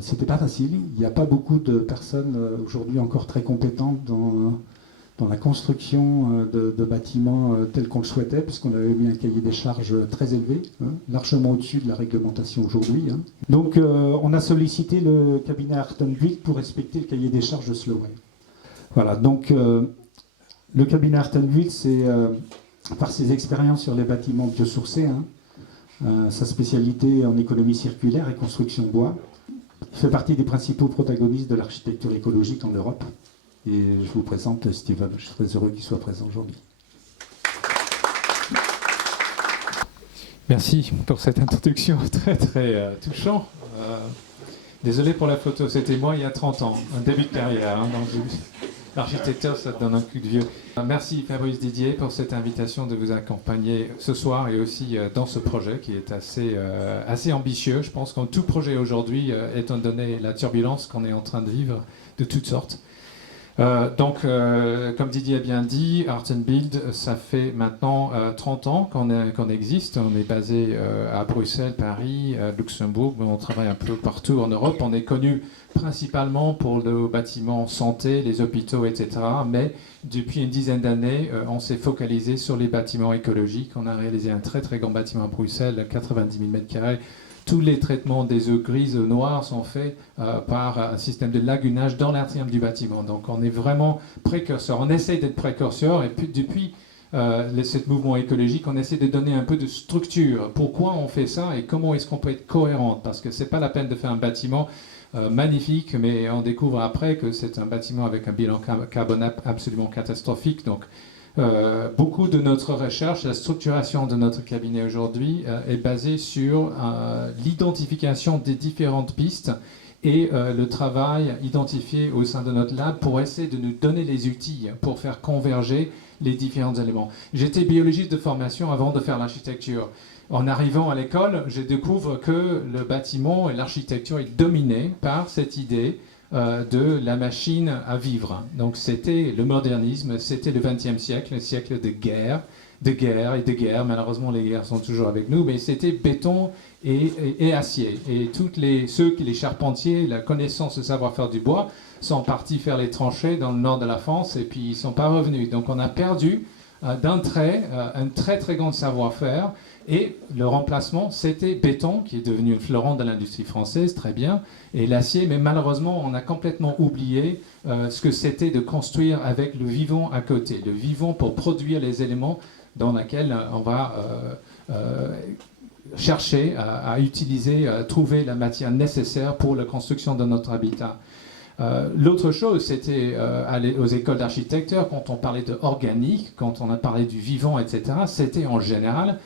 C'était pas facile. Il n'y a pas beaucoup de personnes aujourd'hui encore très compétentes dans la construction de bâtiments tels qu'on le souhaitait, puisqu'on avait mis un cahier des charges très élevé, largement au-dessus de la réglementation aujourd'hui. Donc on a sollicité le cabinet Art & Build pour respecter le cahier des charges de Slowway. Voilà, donc le cabinet Art & Build, c'est par ses expériences sur les bâtiments biosourcés, sa spécialité en économie circulaire et construction bois. Il fait partie des principaux protagonistes de l'architecture écologique en Europe. Et je vous présente Steven, je suis très heureux qu'il soit présent aujourd'hui. Merci pour cette introduction très très touchante. Désolé pour la photo, c'était moi il y a 30 ans, un début de carrière. Donc l'architecture, ça te donne un coup de vieux. Merci Fabrice Didier pour cette invitation de vous accompagner ce soir et aussi dans ce projet qui est assez ambitieux. Je pense qu'en tout projet aujourd'hui, étant donné la turbulence qu'on est en train de vivre de toutes sortes. Comme Didier a bien dit, Art & Build, ça fait maintenant 30 ans qu'on existe. On est basé à Bruxelles, Paris, Luxembourg, mais on travaille un peu partout en Europe. On est connu principalement pour nos bâtiments santé, les hôpitaux, etc. Mais depuis une dizaine d'années, on s'est focalisé sur les bâtiments écologiques. On a réalisé un très très grand bâtiment à Bruxelles, 90 000 m². Tous les traitements des eaux grises, noires sont faits par un système de lagunage dans l'intérieur du bâtiment. Donc on est vraiment précurseur. On essaie d'être précurseur et puis depuis ce mouvement écologique, on essaie de donner un peu de structure. Pourquoi on fait ça et comment est-ce qu'on peut être cohérent? Parce que c'est pas la peine de faire un bâtiment magnifique, mais on découvre après que c'est un bâtiment avec un bilan carbone absolument catastrophique. Donc beaucoup de notre recherche, la structuration de notre cabinet aujourd'hui est basée sur l'identification des différentes pistes et le travail identifié au sein de notre lab pour essayer de nous donner les outils pour faire converger les différents éléments. J'étais biologiste de formation avant de faire l'architecture. En arrivant à l'école, je découvre que le bâtiment et l'architecture est dominé par cette idée de la machine à vivre. Donc c'était le modernisme, c'était le XXe siècle, le siècle de guerre et de guerre. Malheureusement, les guerres sont toujours avec nous, mais c'était béton et acier. Et les charpentiers, la connaissance, le savoir-faire du bois, sont partis faire les tranchées dans le nord de la France et puis ils ne sont pas revenus. Donc on a perdu d'un trait un très très grand savoir-faire. Et le remplacement, c'était béton, qui est devenu le fleuron de l'industrie française, très bien, et l'acier, mais malheureusement, on a complètement oublié ce que c'était de construire avec le vivant à côté, le vivant pour produire les éléments dans lesquels on va chercher à utiliser, à trouver la matière nécessaire pour la construction de notre habitat. L'autre chose, c'était aller aux écoles d'architecture, quand on parlait de organique, quand on a parlé du vivant, etc., c'était en général,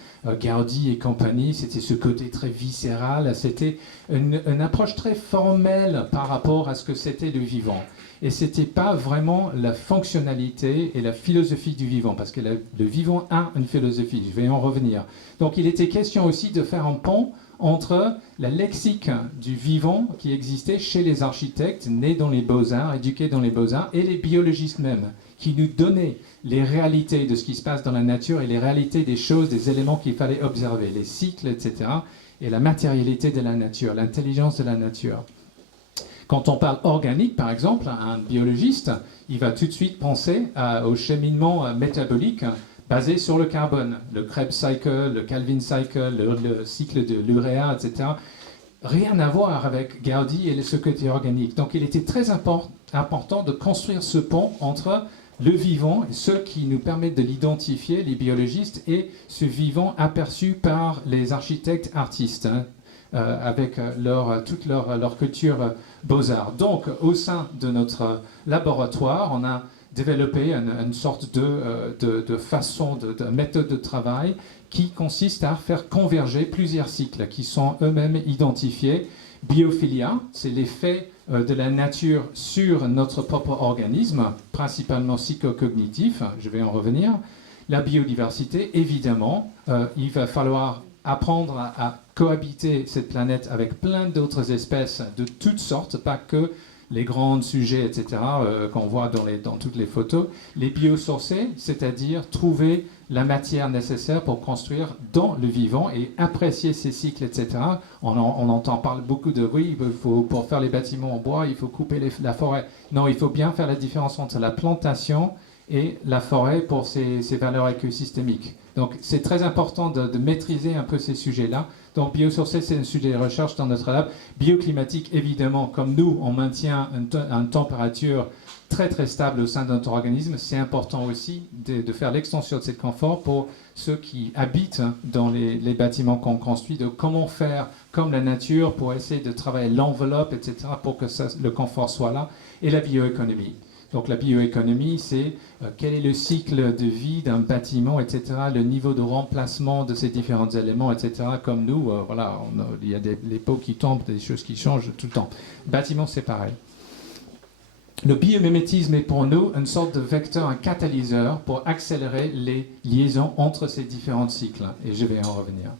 Gaudi et compagnie, c'était ce côté très viscéral, c'était une approche très formelle par rapport à ce que c'était le vivant. Et ce n'était pas vraiment la fonctionnalité et la philosophie du vivant, parce que le vivant a une philosophie, je vais en revenir. Donc il était question aussi de faire un pont entre la lexique du vivant qui existait chez les architectes, nés dans les beaux-arts, éduqués dans les beaux-arts, et les biologistes même, qui nous donnaient les réalités de ce qui se passe dans la nature et les réalités des choses, des éléments qu'il fallait observer, les cycles, etc., et la matérialité de la nature, l'intelligence de la nature. Quand on parle organique, par exemple, un biologiste, il va tout de suite penser au cheminement métabolique basé sur le carbone, le Krebs cycle, le Calvin cycle, le cycle de l'uréa, etc. Rien à voir avec Gaudi et ce côté organique. Donc il était très important de construire ce pont entre le vivant, ce qui nous permet de l'identifier, les biologistes, et ce vivant aperçu par les architectes artistes, avec toute leur culture beaux-arts. Donc au sein de notre laboratoire, on a développer une sorte de façon, de méthode de travail qui consiste à faire converger plusieurs cycles qui sont eux-mêmes identifiés. Biophilia, c'est l'effet de la nature sur notre propre organisme, principalement psychocognitif, je vais en revenir. La biodiversité, évidemment, il va falloir apprendre à cohabiter cette planète avec plein d'autres espèces de toutes sortes, pas que les grands sujets, etc., qu'on voit dans toutes les photos. Les biosourcés, c'est-à-dire trouver la matière nécessaire pour construire dans le vivant et apprécier ces cycles, etc. On entend parler beaucoup de, oui, pour faire les bâtiments en bois, il faut couper la forêt. Non, il faut bien faire la différence entre la plantation et la forêt pour ses valeurs écosystémiques. Donc c'est très important de maîtriser un peu ces sujets-là. Donc biosourcé, c'est un sujet de recherche dans notre lab. Bioclimatique, évidemment, comme nous, on maintient une température très très stable au sein de notre organisme, c'est important aussi de faire l'extension de ce confort pour ceux qui habitent dans les bâtiments qu'on construit, de comment faire comme la nature pour essayer de travailler l'enveloppe, etc., pour que le confort soit là, et la bioéconomie. Donc la bioéconomie, c'est quel est le cycle de vie d'un bâtiment, etc., le niveau de remplacement de ces différents éléments, etc. Comme nous, voilà, il y a les pots qui tombent, des choses qui changent tout le temps. Bâtiment, c'est pareil. Le biomimétisme est pour nous une sorte de vecteur, un catalyseur pour accélérer les liaisons entre ces différents cycles. Et je vais en revenir.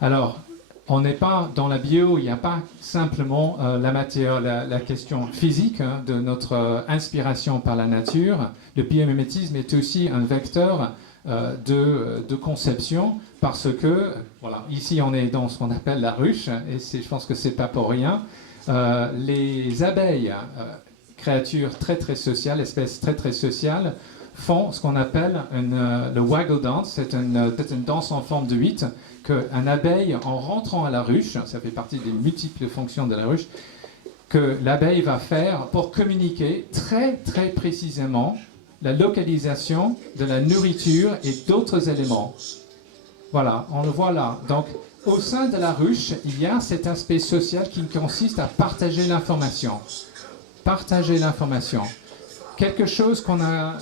Alors, on n'est pas dans la bio, il n'y a pas simplement la matière, la question physique de notre inspiration par la nature. Le biomimétisme est aussi un vecteur de conception parce que, voilà, ici on est dans ce qu'on appelle la ruche et je pense que c'est pas pour rien. Les abeilles, créatures très très sociales, espèces très très sociales, font ce qu'on appelle le waggle dance. C'est une danse en forme de 8 qu'un abeille, en rentrant à la ruche, ça fait partie des multiples fonctions de la ruche, que l'abeille va faire pour communiquer très très précisément la localisation de la nourriture et d'autres éléments. Voilà, on le voit là. Donc, au sein de la ruche, il y a cet aspect social qui consiste à partager l'information. Partager l'information. Quelque chose qu'on a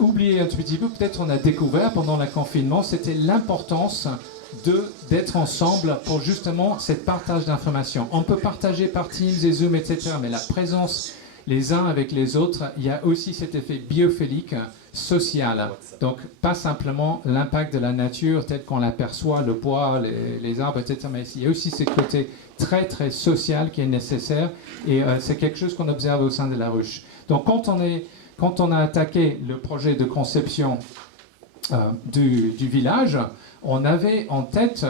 oublié un petit peu, peut-être on a découvert pendant le confinement, c'était l'importance d'être ensemble pour justement cette partage d'informations. On peut partager par Teams et Zoom, etc., mais la présence les uns avec les autres, il y a aussi cet effet biophilique, social. Donc, pas simplement l'impact de la nature tel qu'on l'aperçoit, le bois, les arbres, etc., mais il y a aussi ce côté très, très social qui est nécessaire et c'est quelque chose qu'on observe au sein de la ruche. Donc, quand on a attaqué le projet de conception du village, on avait en tête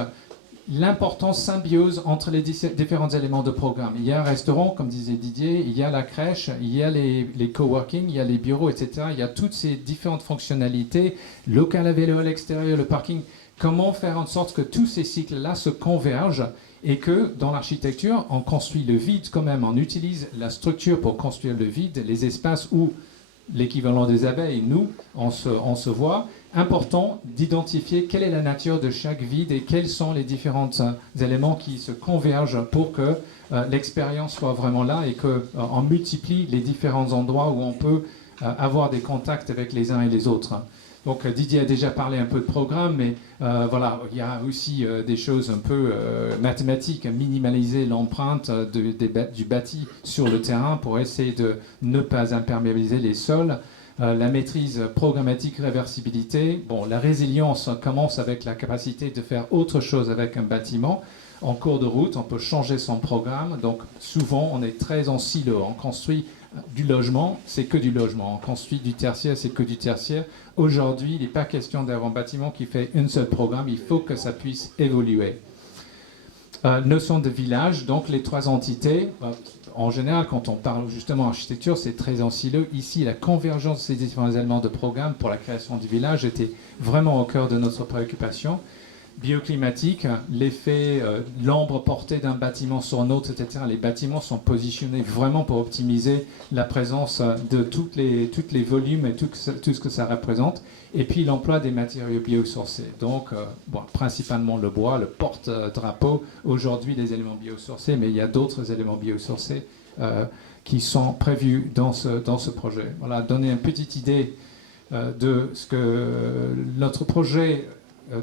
l'importance symbiose entre les différents éléments de programme. Il y a un restaurant, comme disait Didier, il y a la crèche, il y a les coworking, il y a les bureaux, etc. Il y a toutes ces différentes fonctionnalités, local à vélo à l'extérieur, le parking. Comment faire en sorte que tous ces cycles-là se convergent et que dans l'architecture, on construit le vide quand même, on utilise la structure pour construire le vide, les espaces où l'équivalent des abeilles, nous, on se voit. Important d'identifier quelle est la nature de chaque vide et quels sont les différents éléments qui se convergent pour que l'expérience soit vraiment là et qu'on multiplie les différents endroits où on peut avoir des contacts avec les uns et les autres. Donc Didier a déjà parlé un peu de programme, mais voilà, il y a aussi des choses un peu mathématiques, minimaliser l'empreinte du bâti sur le terrain pour essayer de ne pas imperméabiliser les sols. La maîtrise programmatique, réversibilité. Bon, la résilience commence avec la capacité de faire autre chose avec un bâtiment. En cours de route, on peut changer son programme. Donc, souvent, on est très en silo. On construit du logement, c'est que du logement. On construit du tertiaire, c'est que du tertiaire. Aujourd'hui, il n'est pas question d'avoir un bâtiment qui fait un seul programme. Il faut que ça puisse évoluer. Notion de village, donc les trois entités. En général, quand on parle justement architecture, c'est très en silo. Ici, la convergence de ces différents éléments de programme pour la création du village était vraiment au cœur de notre préoccupation. Bioclimatique, l'effet, l'ombre portée d'un bâtiment sur un autre, etc. Les bâtiments sont positionnés vraiment pour optimiser la présence de tous les volumes et tout ce que ça représente. Et puis l'emploi des matériaux biosourcés. Donc, principalement le bois, le porte-drapeau. Aujourd'hui, les éléments biosourcés, mais il y a d'autres éléments biosourcés qui sont prévus dans ce projet. Voilà, donner une petite idée de ce que notre projet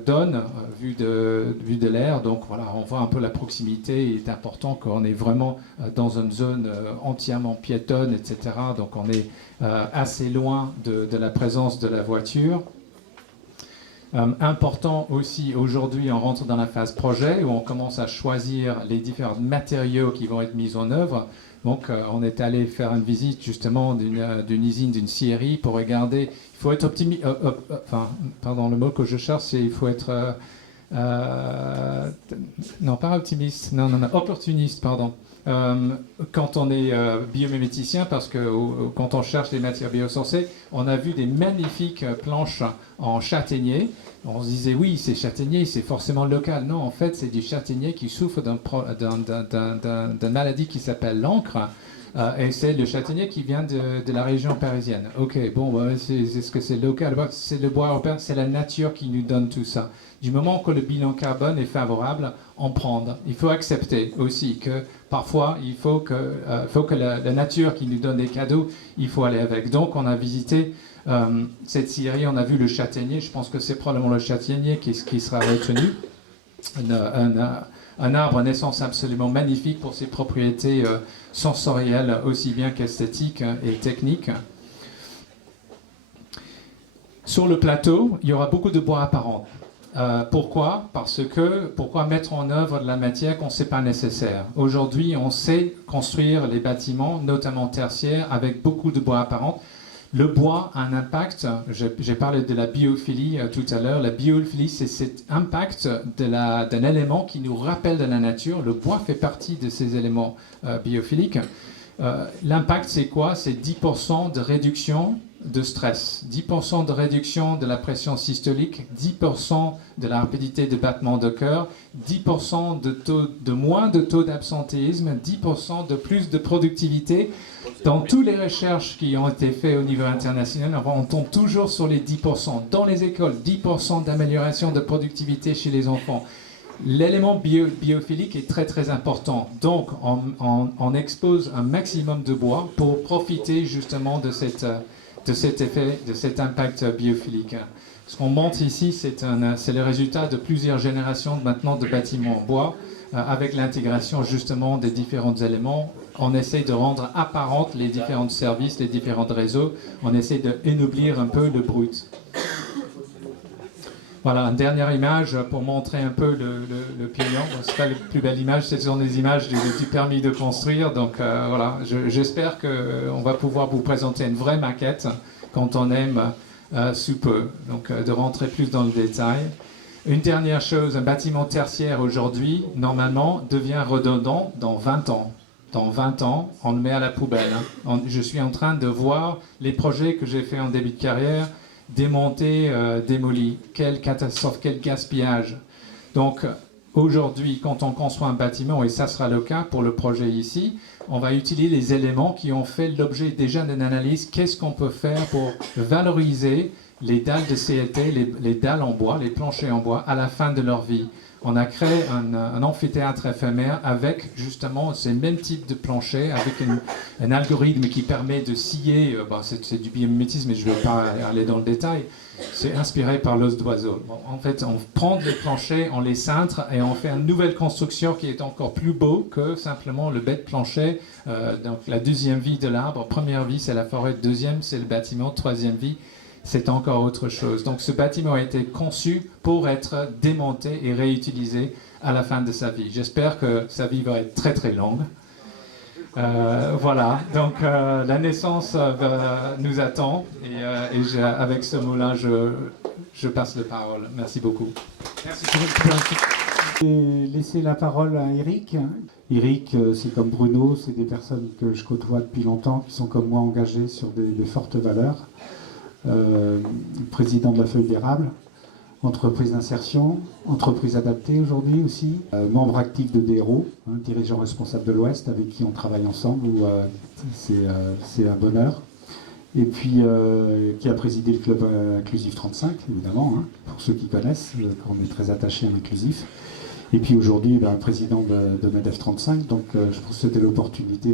donne vu de l'air. Donc voilà, on voit un peu la proximité. Il est important qu'on est vraiment dans une zone entièrement piétonne, etc. Donc on est assez loin de la présence de la voiture. Important aussi, aujourd'hui, on rentre dans la phase projet où on commence à choisir les différents matériaux qui vont être mis en œuvre. Donc, on est allé faire une visite justement d'une usine, d'une scierie pour regarder. Il faut être optimiste. Pardon, le mot que je cherche, c'est il faut être. Non, pas optimiste. Non, opportuniste, pardon. Quand on est biomiméticien, parce que quand on cherche des matières biosourcées, on a vu des magnifiques planches en châtaignier. On se disait, oui, c'est châtaignier, c'est forcément local. Non, en fait, c'est du châtaignier qui souffre d'une maladie qui s'appelle l'encre. Et c'est le châtaignier qui vient de la région parisienne. Ok, bon, est-ce que c'est local? C'est le bois européen, c'est la nature qui nous donne tout ça. Du moment que le bilan carbone est favorable, on prend. Il faut accepter aussi que parfois, il faut que la nature qui nous donne des cadeaux, il faut aller avec. Donc, on a visité cette scierie, on a vu le châtaignier. Je pense que c'est probablement le châtaignier qui sera retenu. Un arbre en essence absolument magnifique pour ses propriétés sensorielles, aussi bien qu'esthétiques et techniques. Sur le plateau, il y aura beaucoup de bois apparent. Pourquoi? Pourquoi mettre en œuvre de la matière qu'on ne sait pas nécessaire? Aujourd'hui, on sait construire les bâtiments, notamment tertiaires, avec beaucoup de bois apparent. Le bois a un impact, j'ai parlé de la biophilie tout à l'heure. La biophilie, c'est cet impact d'un élément qui nous rappelle de la nature. Le bois fait partie de ces éléments biophiliques. L'impact, c'est quoi? C'est 10% de réduction de stress, 10% de réduction de la pression systolique, 10% de la rapidité de battement de cœur, 10% de moins de taux d'absentéisme, 10% de plus de productivité. Dans toutes les recherches qui ont été faites au niveau international, on tombe toujours sur les 10%. Dans les écoles, 10% d'amélioration de productivité chez les enfants. L'élément biophilique est très très important. Donc, on expose un maximum de bois pour profiter justement de cet effet, de cet impact biophilique. Ce qu'on montre ici, c'est le résultat de plusieurs générations maintenant de bâtiments en bois, avec l'intégration justement des différents éléments. On essaie de rendre apparentes les différents services, les différents réseaux. On essaie d'énoblir un peu le brut. Voilà, une dernière image pour montrer un peu le pignon. Ce n'est pas la plus belle image, ce sont des images du permis de construire. Donc voilà, j'espère qu'on va pouvoir vous présenter une vraie maquette quand on aime sous peu. Donc de rentrer plus dans le détail. Une dernière chose, un bâtiment tertiaire aujourd'hui, normalement, devient redondant dans 20 ans. Dans 20 ans, on le met à la poubelle. Je suis en train de voir les projets que j'ai faits en début de carrière démontés, démolis. Quelle catastrophe, quel gaspillage. Donc aujourd'hui, quand on construit un bâtiment, et ça sera le cas pour le projet ici, on va utiliser les éléments qui ont fait l'objet déjà d'une analyse. Qu'est-ce qu'on peut faire pour valoriser les dalles de CLT, les dalles en bois, les planchers en bois à la fin de leur vie? On a créé un amphithéâtre éphémère avec justement ces mêmes types de planchers, avec un algorithme qui permet de scier, c'est du biomimétisme, mais je ne vais pas aller dans le détail, c'est inspiré par l'os d'oiseau. Bon, en fait, on prend les planchers, on les cintre et on fait une nouvelle construction qui est encore plus beau que simplement le bête plancher. Donc la deuxième vie de l'arbre, première vie c'est la forêt, deuxième c'est le bâtiment, troisième vie c'est encore autre chose. Donc ce bâtiment a été conçu pour être démonté et réutilisé à la fin de sa vie. J'espère que sa vie va être très très longue. Voilà, donc la naissance nous attend et avec ce mot-là, je passe la parole. Merci beaucoup. Merci. Je vais laisser la parole à Eric. Eric, c'est comme Bruno, c'est des personnes que je côtoie depuis longtemps, qui sont comme moi engagées sur des fortes valeurs. Président de la Feuille d'Érable, entreprise d'insertion, entreprise adaptée aujourd'hui aussi, membre actif de DERO, dirigeant responsable de l'Ouest, avec qui on travaille ensemble, c'est un bonheur. Et puis qui a présidé le club Inclusif 35, évidemment, pour ceux qui connaissent, on est très attaché à l'inclusif. Et puis aujourd'hui, président de MEDEF 35, donc je pense que c'était l'opportunité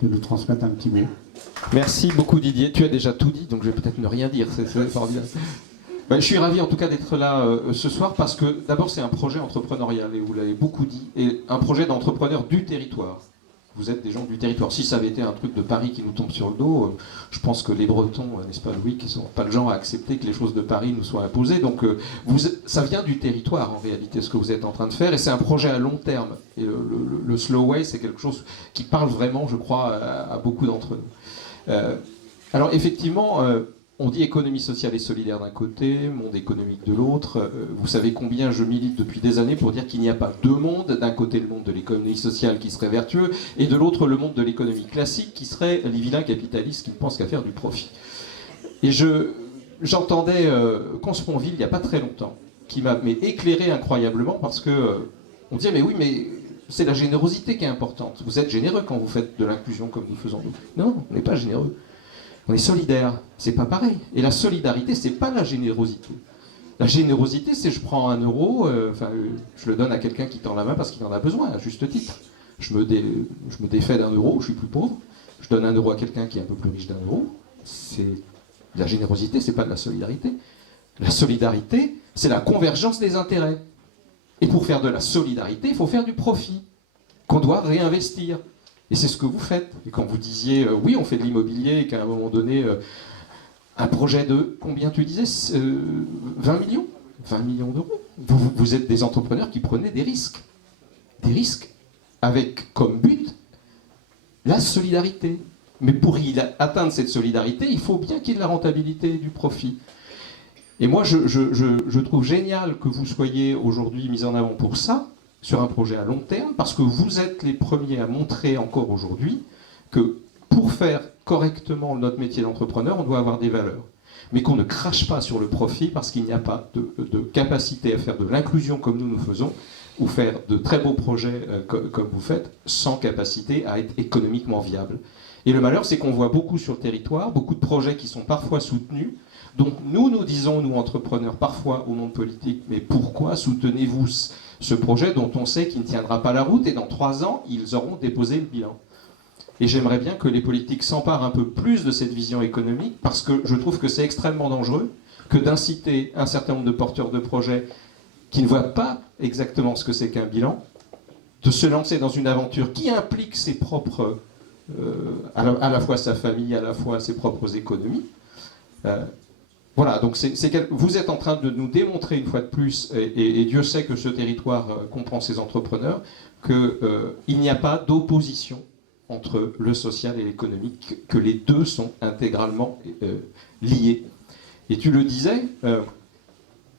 de nous transmettre un petit mot. Merci beaucoup Didier, tu as déjà tout dit, donc je vais peut-être ne rien dire, c'est formidable. Ben, je suis ravi en tout cas d'être là ce soir parce que d'abord c'est un projet entrepreneurial et vous l'avez beaucoup dit, et un projet d'entrepreneur du territoire. Vous êtes des gens du territoire. Si ça avait été un truc de Paris qui nous tombe sur le dos, je pense que les Bretons, n'est-ce pas Louis, qui ne sont pas le genre à accepter que les choses de Paris nous soient imposées. Donc ça vient du territoire en réalité, ce que vous êtes en train de faire, et c'est un projet à long terme. Et le Slow Way, c'est quelque chose qui parle vraiment, je crois, à beaucoup d'entre nous. Alors effectivement, on dit économie sociale et solidaire d'un côté, monde économique de l'autre. Vous savez combien je milite depuis des années pour dire qu'il n'y a pas deux mondes. D'un côté, le monde de l'économie sociale qui serait vertueux, et de l'autre, le monde de l'économie classique qui serait les vilains capitalistes qui ne pensent qu'à faire du profit. Et j'entendais Consponville il n'y a pas très longtemps, qui m'a éclairé incroyablement parce que on disait mais oui, mais c'est la générosité qui est importante. Vous êtes généreux quand vous faites de l'inclusion comme nous faisons nous. Non, on n'est pas généreux. On est solidaire, c'est pas pareil. Et la solidarité, c'est pas la générosité. La générosité, c'est je prends 1 euro, je le donne à quelqu'un qui tend la main parce qu'il en a besoin, à juste titre. Je me défais d'1 euro, je suis plus pauvre. Je donne 1 euro à quelqu'un qui est un peu plus riche d'1 euro. C'est la générosité, c'est pas de la solidarité. La solidarité, c'est la convergence des intérêts. Et pour faire de la solidarité, il faut faire du profit qu'on doit réinvestir. Et c'est ce que vous faites. Et quand vous disiez, oui, on fait de l'immobilier, et qu'à un moment donné, un projet de, combien tu disais 20 millions 20 millions d'euros. Vous êtes des entrepreneurs qui prenaient des risques. Des risques avec comme but la solidarité. Mais pour atteindre cette solidarité, il faut bien qu'il y ait de la rentabilité et du profit. Et moi, je trouve génial que vous soyez aujourd'hui mis en avant pour ça, sur un projet à long terme, parce que vous êtes les premiers à montrer encore aujourd'hui que pour faire correctement notre métier d'entrepreneur, on doit avoir des valeurs. Mais qu'on ne crache pas sur le profit parce qu'il n'y a pas de capacité à faire de l'inclusion comme nous faisons, ou faire de très beaux projets comme vous faites, sans capacité à être économiquement viable. Et le malheur, c'est qu'on voit beaucoup sur le territoire, beaucoup de projets qui sont parfois soutenus. Donc nous disons, nous entrepreneurs, parfois au monde politique, mais pourquoi soutenez-vous ce projet dont on sait qu'il ne tiendra pas la route, et dans 3 ans, ils auront déposé le bilan. Et j'aimerais bien que les politiques s'emparent un peu plus de cette vision économique, parce que je trouve que c'est extrêmement dangereux que d'inciter un certain nombre de porteurs de projets qui ne voient pas exactement ce que c'est qu'un bilan, de se lancer dans une aventure qui implique ses propres, à la fois sa famille, à la fois ses propres économies. Voilà, donc vous êtes en train de nous démontrer une fois de plus, et Dieu sait que ce territoire comprend ces entrepreneurs, qu'il n'y a pas d'opposition entre le social et l'économique, que les deux sont intégralement liés. Et tu le disais,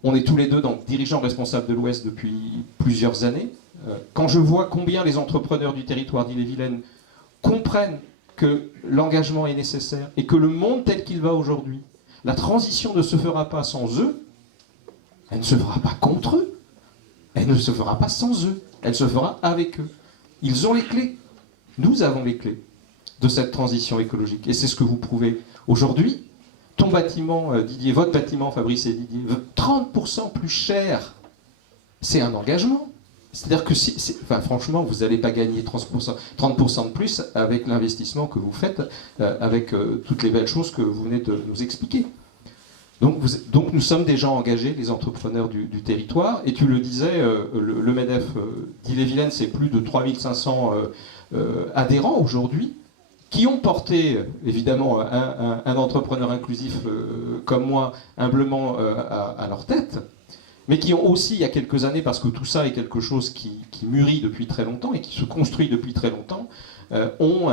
on est tous les deux donc dirigeants responsables de l'Ouest depuis plusieurs années. Quand je vois combien les entrepreneurs du territoire d'Ille-et-Vilaine comprennent que l'engagement est nécessaire et que le monde tel qu'il va aujourd'hui, la transition ne se fera pas sans eux, elle ne se fera pas contre eux, elle ne se fera pas sans eux, elle se fera avec eux. Ils ont les clés, nous avons les clés de cette transition écologique. Et c'est ce que vous prouvez aujourd'hui. Ton bâtiment, Didier, votre bâtiment, Fabrice et Didier, 30% plus cher, c'est un engagement. C'est-à-dire que, franchement, vous n'allez pas gagner 30% de plus avec l'investissement que vous faites, avec toutes les belles choses que vous venez de nous expliquer. Donc nous sommes des gens engagés, les entrepreneurs du territoire, et tu le disais, le MEDEF d'Ille-et-Vilaine, c'est plus de 3500 adhérents aujourd'hui, qui ont porté, évidemment, un entrepreneur inclusif comme moi, humblement à leur tête, mais qui ont aussi, il y a quelques années, parce que tout ça est quelque chose qui mûrit depuis très longtemps et qui se construit depuis très longtemps, ont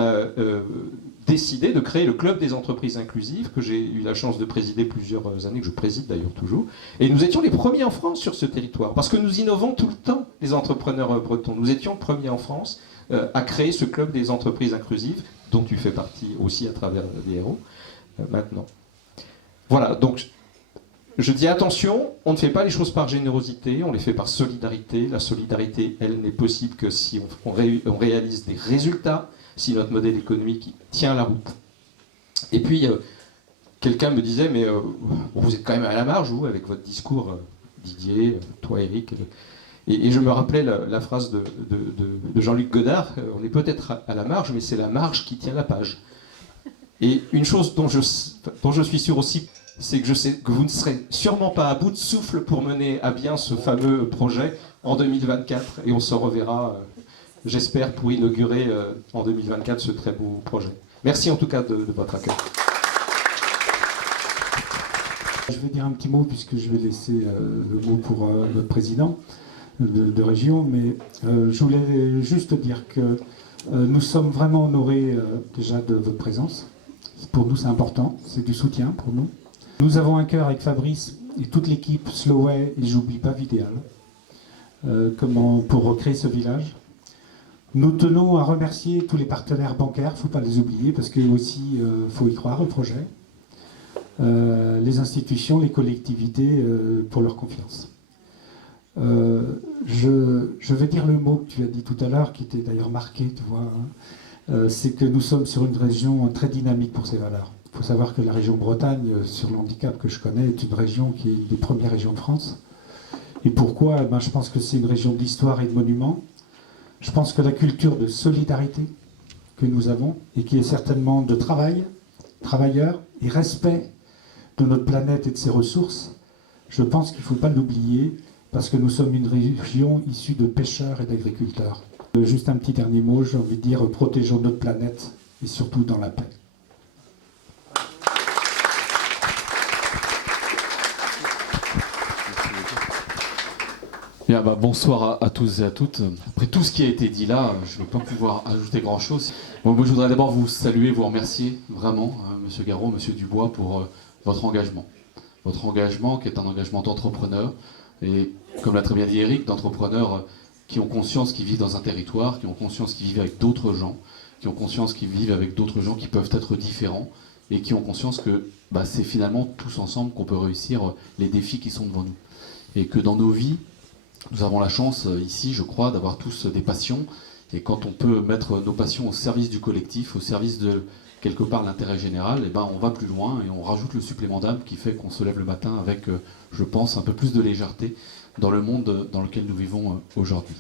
décidé de créer le Club des entreprises inclusives, que j'ai eu la chance de présider plusieurs années, que je préside d'ailleurs toujours. Et nous étions les premiers en France sur ce territoire, parce que nous innovons tout le temps, les entrepreneurs bretons. Nous étions premiers en France à créer ce Club des entreprises inclusives, dont tu fais partie aussi à travers les héros, maintenant. Voilà, donc je dis attention, on ne fait pas les choses par générosité, on les fait par solidarité. La solidarité, elle, n'est possible que si on réalise des résultats, si notre modèle économique tient la route. Et puis, quelqu'un me disait, mais vous êtes quand même à la marge, vous, avec votre discours, Didier, toi, Eric. Et je me rappelais la phrase de Jean-Luc Godard, on est peut-être à la marge, mais c'est la marge qui tient la page. Et une chose dont je suis sûr aussi c'est que je sais que vous ne serez sûrement pas à bout de souffle pour mener à bien ce fameux projet en 2024. Et on se reverra, j'espère, pour inaugurer en 2024 ce très beau projet. Merci en tout cas de votre accueil. Je vais dire un petit mot puisque je vais laisser le mot pour notre président de région, mais je voulais juste dire que nous sommes vraiment honorés déjà de votre présence. Pour nous, c'est important, c'est du soutien pour nous. Nous avons un cœur avec Fabrice et toute l'équipe Slowway, et j'oublie pas Vidéal, pour recréer ce village. Nous tenons à remercier tous les partenaires bancaires, il ne faut pas les oublier, parce que aussi, faut y croire au projet. Les institutions, les collectivités, pour leur confiance. Je vais dire le mot que tu as dit tout à l'heure, qui était d'ailleurs marqué, tu vois, hein. C'est que nous sommes sur une région très dynamique pour ces valeurs. Il faut savoir que la région Bretagne, sur le handicap que je connais, est une région qui est une des premières régions de France. Et pourquoi? Je pense que c'est une région d'histoire et de monuments. Je pense que la culture de solidarité que nous avons, et qui est certainement de travail, travailleurs, et respect de notre planète et de ses ressources, je pense qu'il ne faut pas l'oublier, parce que nous sommes une région issue de pêcheurs et d'agriculteurs. Juste un petit dernier mot, j'ai envie de dire, protégeons notre planète, et surtout dans la paix. Bien, bonsoir à tous et à toutes. Après tout ce qui a été dit là, je ne vais pas pouvoir ajouter grand-chose. Bon, moi, je voudrais d'abord vous saluer, vous remercier vraiment, Monsieur Garot, Monsieur Dubois, pour votre engagement. Votre engagement qui est un engagement d'entrepreneur, et comme l'a très bien dit Eric, d'entrepreneurs qui ont conscience qu'ils vivent dans un territoire, qui ont conscience qu'ils vivent avec d'autres gens, qui ont conscience qu'ils vivent avec d'autres gens qui peuvent être différents, et qui ont conscience que c'est finalement tous ensemble qu'on peut réussir les défis qui sont devant nous. Et que dans nos vies, nous avons la chance ici, je crois, d'avoir tous des passions. Et quand on peut mettre nos passions au service du collectif, au service de, quelque part, l'intérêt général, on va plus loin et on rajoute le supplément d'âme qui fait qu'on se lève le matin avec, je pense, un peu plus de légèreté dans le monde dans lequel nous vivons aujourd'hui.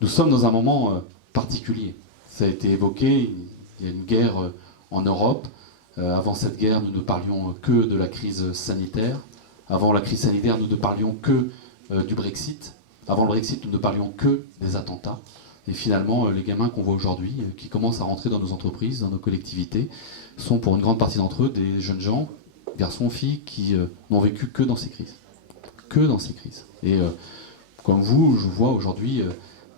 Nous sommes dans un moment particulier. Ça a été évoqué, il y a une guerre en Europe. Avant cette guerre, nous ne parlions que de la crise sanitaire. Avant la crise sanitaire, nous ne parlions que du Brexit. Avant le Brexit, nous ne parlions que des attentats. Et finalement, les gamins qu'on voit aujourd'hui, qui commencent à rentrer dans nos entreprises, dans nos collectivités, sont pour une grande partie d'entre eux des jeunes gens, garçons, filles, qui n'ont vécu que dans ces crises. Que dans ces crises. Et comme vous, je vois aujourd'hui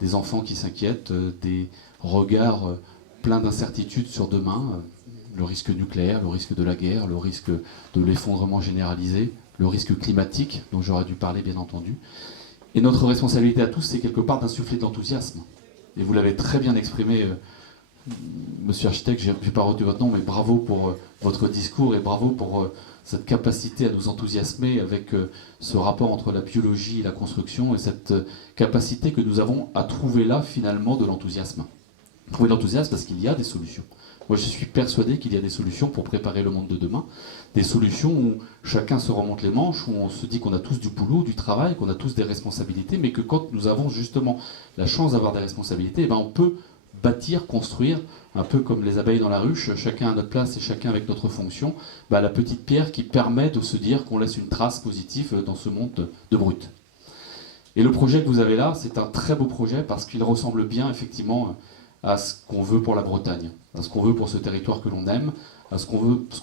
des enfants qui s'inquiètent, des regards pleins d'incertitudes sur demain, le risque nucléaire, le risque de la guerre, le risque de l'effondrement généralisé, le risque climatique, dont j'aurais dû parler bien entendu. Et notre responsabilité à tous, c'est quelque part d'insuffler de l'enthousiasme. Et vous l'avez très bien exprimé, monsieur l'architecte, je n'ai pas retenu votre nom, mais bravo pour votre discours et bravo pour cette capacité à nous enthousiasmer avec ce rapport entre la biologie et la construction et cette capacité que nous avons à trouver là, finalement, de l'enthousiasme. Trouver de l'enthousiasme parce qu'il y a des solutions. Moi, je suis persuadé qu'il y a des solutions pour préparer le monde de demain. Des solutions où chacun se remonte les manches, où on se dit qu'on a tous du boulot, du travail, qu'on a tous des responsabilités, mais que quand nous avons justement la chance d'avoir des responsabilités, on peut bâtir, construire, un peu comme les abeilles dans la ruche, chacun à notre place et chacun avec notre fonction, la petite pierre qui permet de se dire qu'on laisse une trace positive dans ce monde de brut. Et le projet que vous avez là, c'est un très beau projet parce qu'il ressemble bien effectivement à ce qu'on veut pour la Bretagne, à ce qu'on veut pour ce territoire que l'on aime, à ce qu'on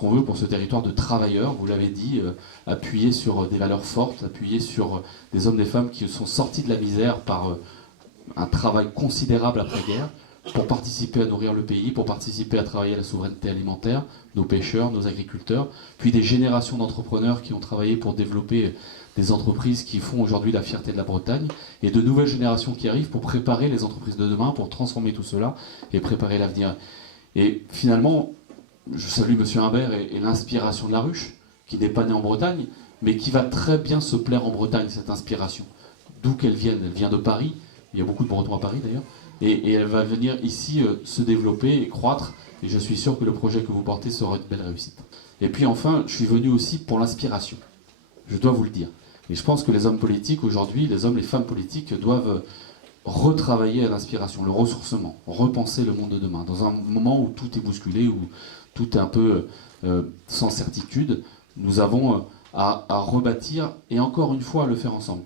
veut pour ce territoire de travailleurs, vous l'avez dit, appuyé sur des valeurs fortes, appuyé sur des hommes et des femmes qui sont sortis de la misère par un travail considérable après-guerre, pour participer à nourrir le pays, pour participer à travailler à la souveraineté alimentaire, nos pêcheurs, nos agriculteurs, puis des générations d'entrepreneurs qui ont travaillé pour développer des entreprises qui font aujourd'hui la fierté de la Bretagne, et de nouvelles générations qui arrivent pour préparer les entreprises de demain, pour transformer tout cela et préparer l'avenir. Et finalement, je salue M. Humbert et l'inspiration de la ruche, qui n'est pas née en Bretagne, mais qui va très bien se plaire en Bretagne, cette inspiration. D'où qu'elle vienne. Elle vient de Paris, il y a beaucoup de Bretons à Paris d'ailleurs, et elle va venir ici se développer et croître, et je suis sûr que le projet que vous portez sera une belle réussite. Et puis enfin, je suis venu aussi pour l'inspiration, je dois vous le dire. Et je pense que les hommes politiques aujourd'hui, les hommes, les femmes politiques doivent retravailler à l'inspiration, le ressourcement, repenser le monde de demain. Dans un moment où tout est bousculé, où tout est un peu sans certitude, nous avons à rebâtir et encore une fois à le faire ensemble.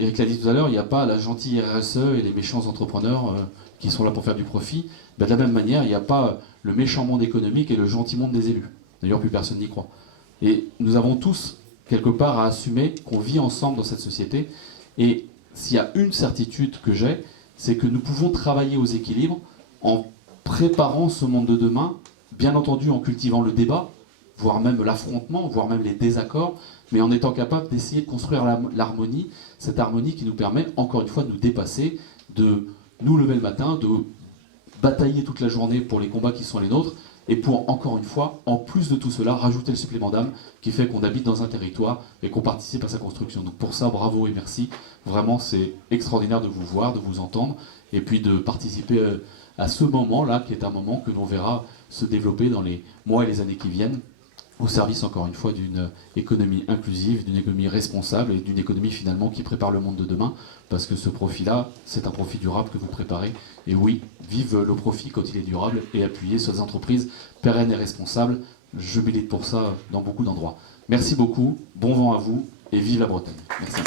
Eric l'a dit tout à l'heure, il n'y a pas la gentille RSE et les méchants entrepreneurs qui sont là pour faire du profit. Ben, de la même manière, il n'y a pas le méchant monde économique et le gentil monde des élus. D'ailleurs, plus personne n'y croit. Et nous avons tous, quelque part, à assumer qu'on vit ensemble dans cette société. Et s'il y a une certitude que j'ai, c'est que nous pouvons travailler aux équilibres en préparant ce monde de demain, bien entendu en cultivant le débat, voire même l'affrontement, voire même les désaccords, mais en étant capable d'essayer de construire l'harmonie, cette harmonie qui nous permet, encore une fois, de nous dépasser, de nous lever le matin, de batailler toute la journée pour les combats qui sont les nôtres, et pour, encore une fois, en plus de tout cela, rajouter le supplément d'âme qui fait qu'on habite dans un territoire et qu'on participe à sa construction. Donc pour ça, bravo et merci. Vraiment, c'est extraordinaire de vous voir, de vous entendre, et puis de participer à ce moment-là, qui est un moment que l'on verra se développer dans les mois et les années qui viennent, au service, encore une fois, d'une économie inclusive, d'une économie responsable et d'une économie finalement qui prépare le monde de demain, parce que ce profit-là, c'est un profit durable que vous préparez. Et oui, vive le profit quand il est durable et appuyé sur des entreprises pérennes et responsables. Je milite pour ça dans beaucoup d'endroits. Merci beaucoup, bon vent à vous et vive la Bretagne. Merci.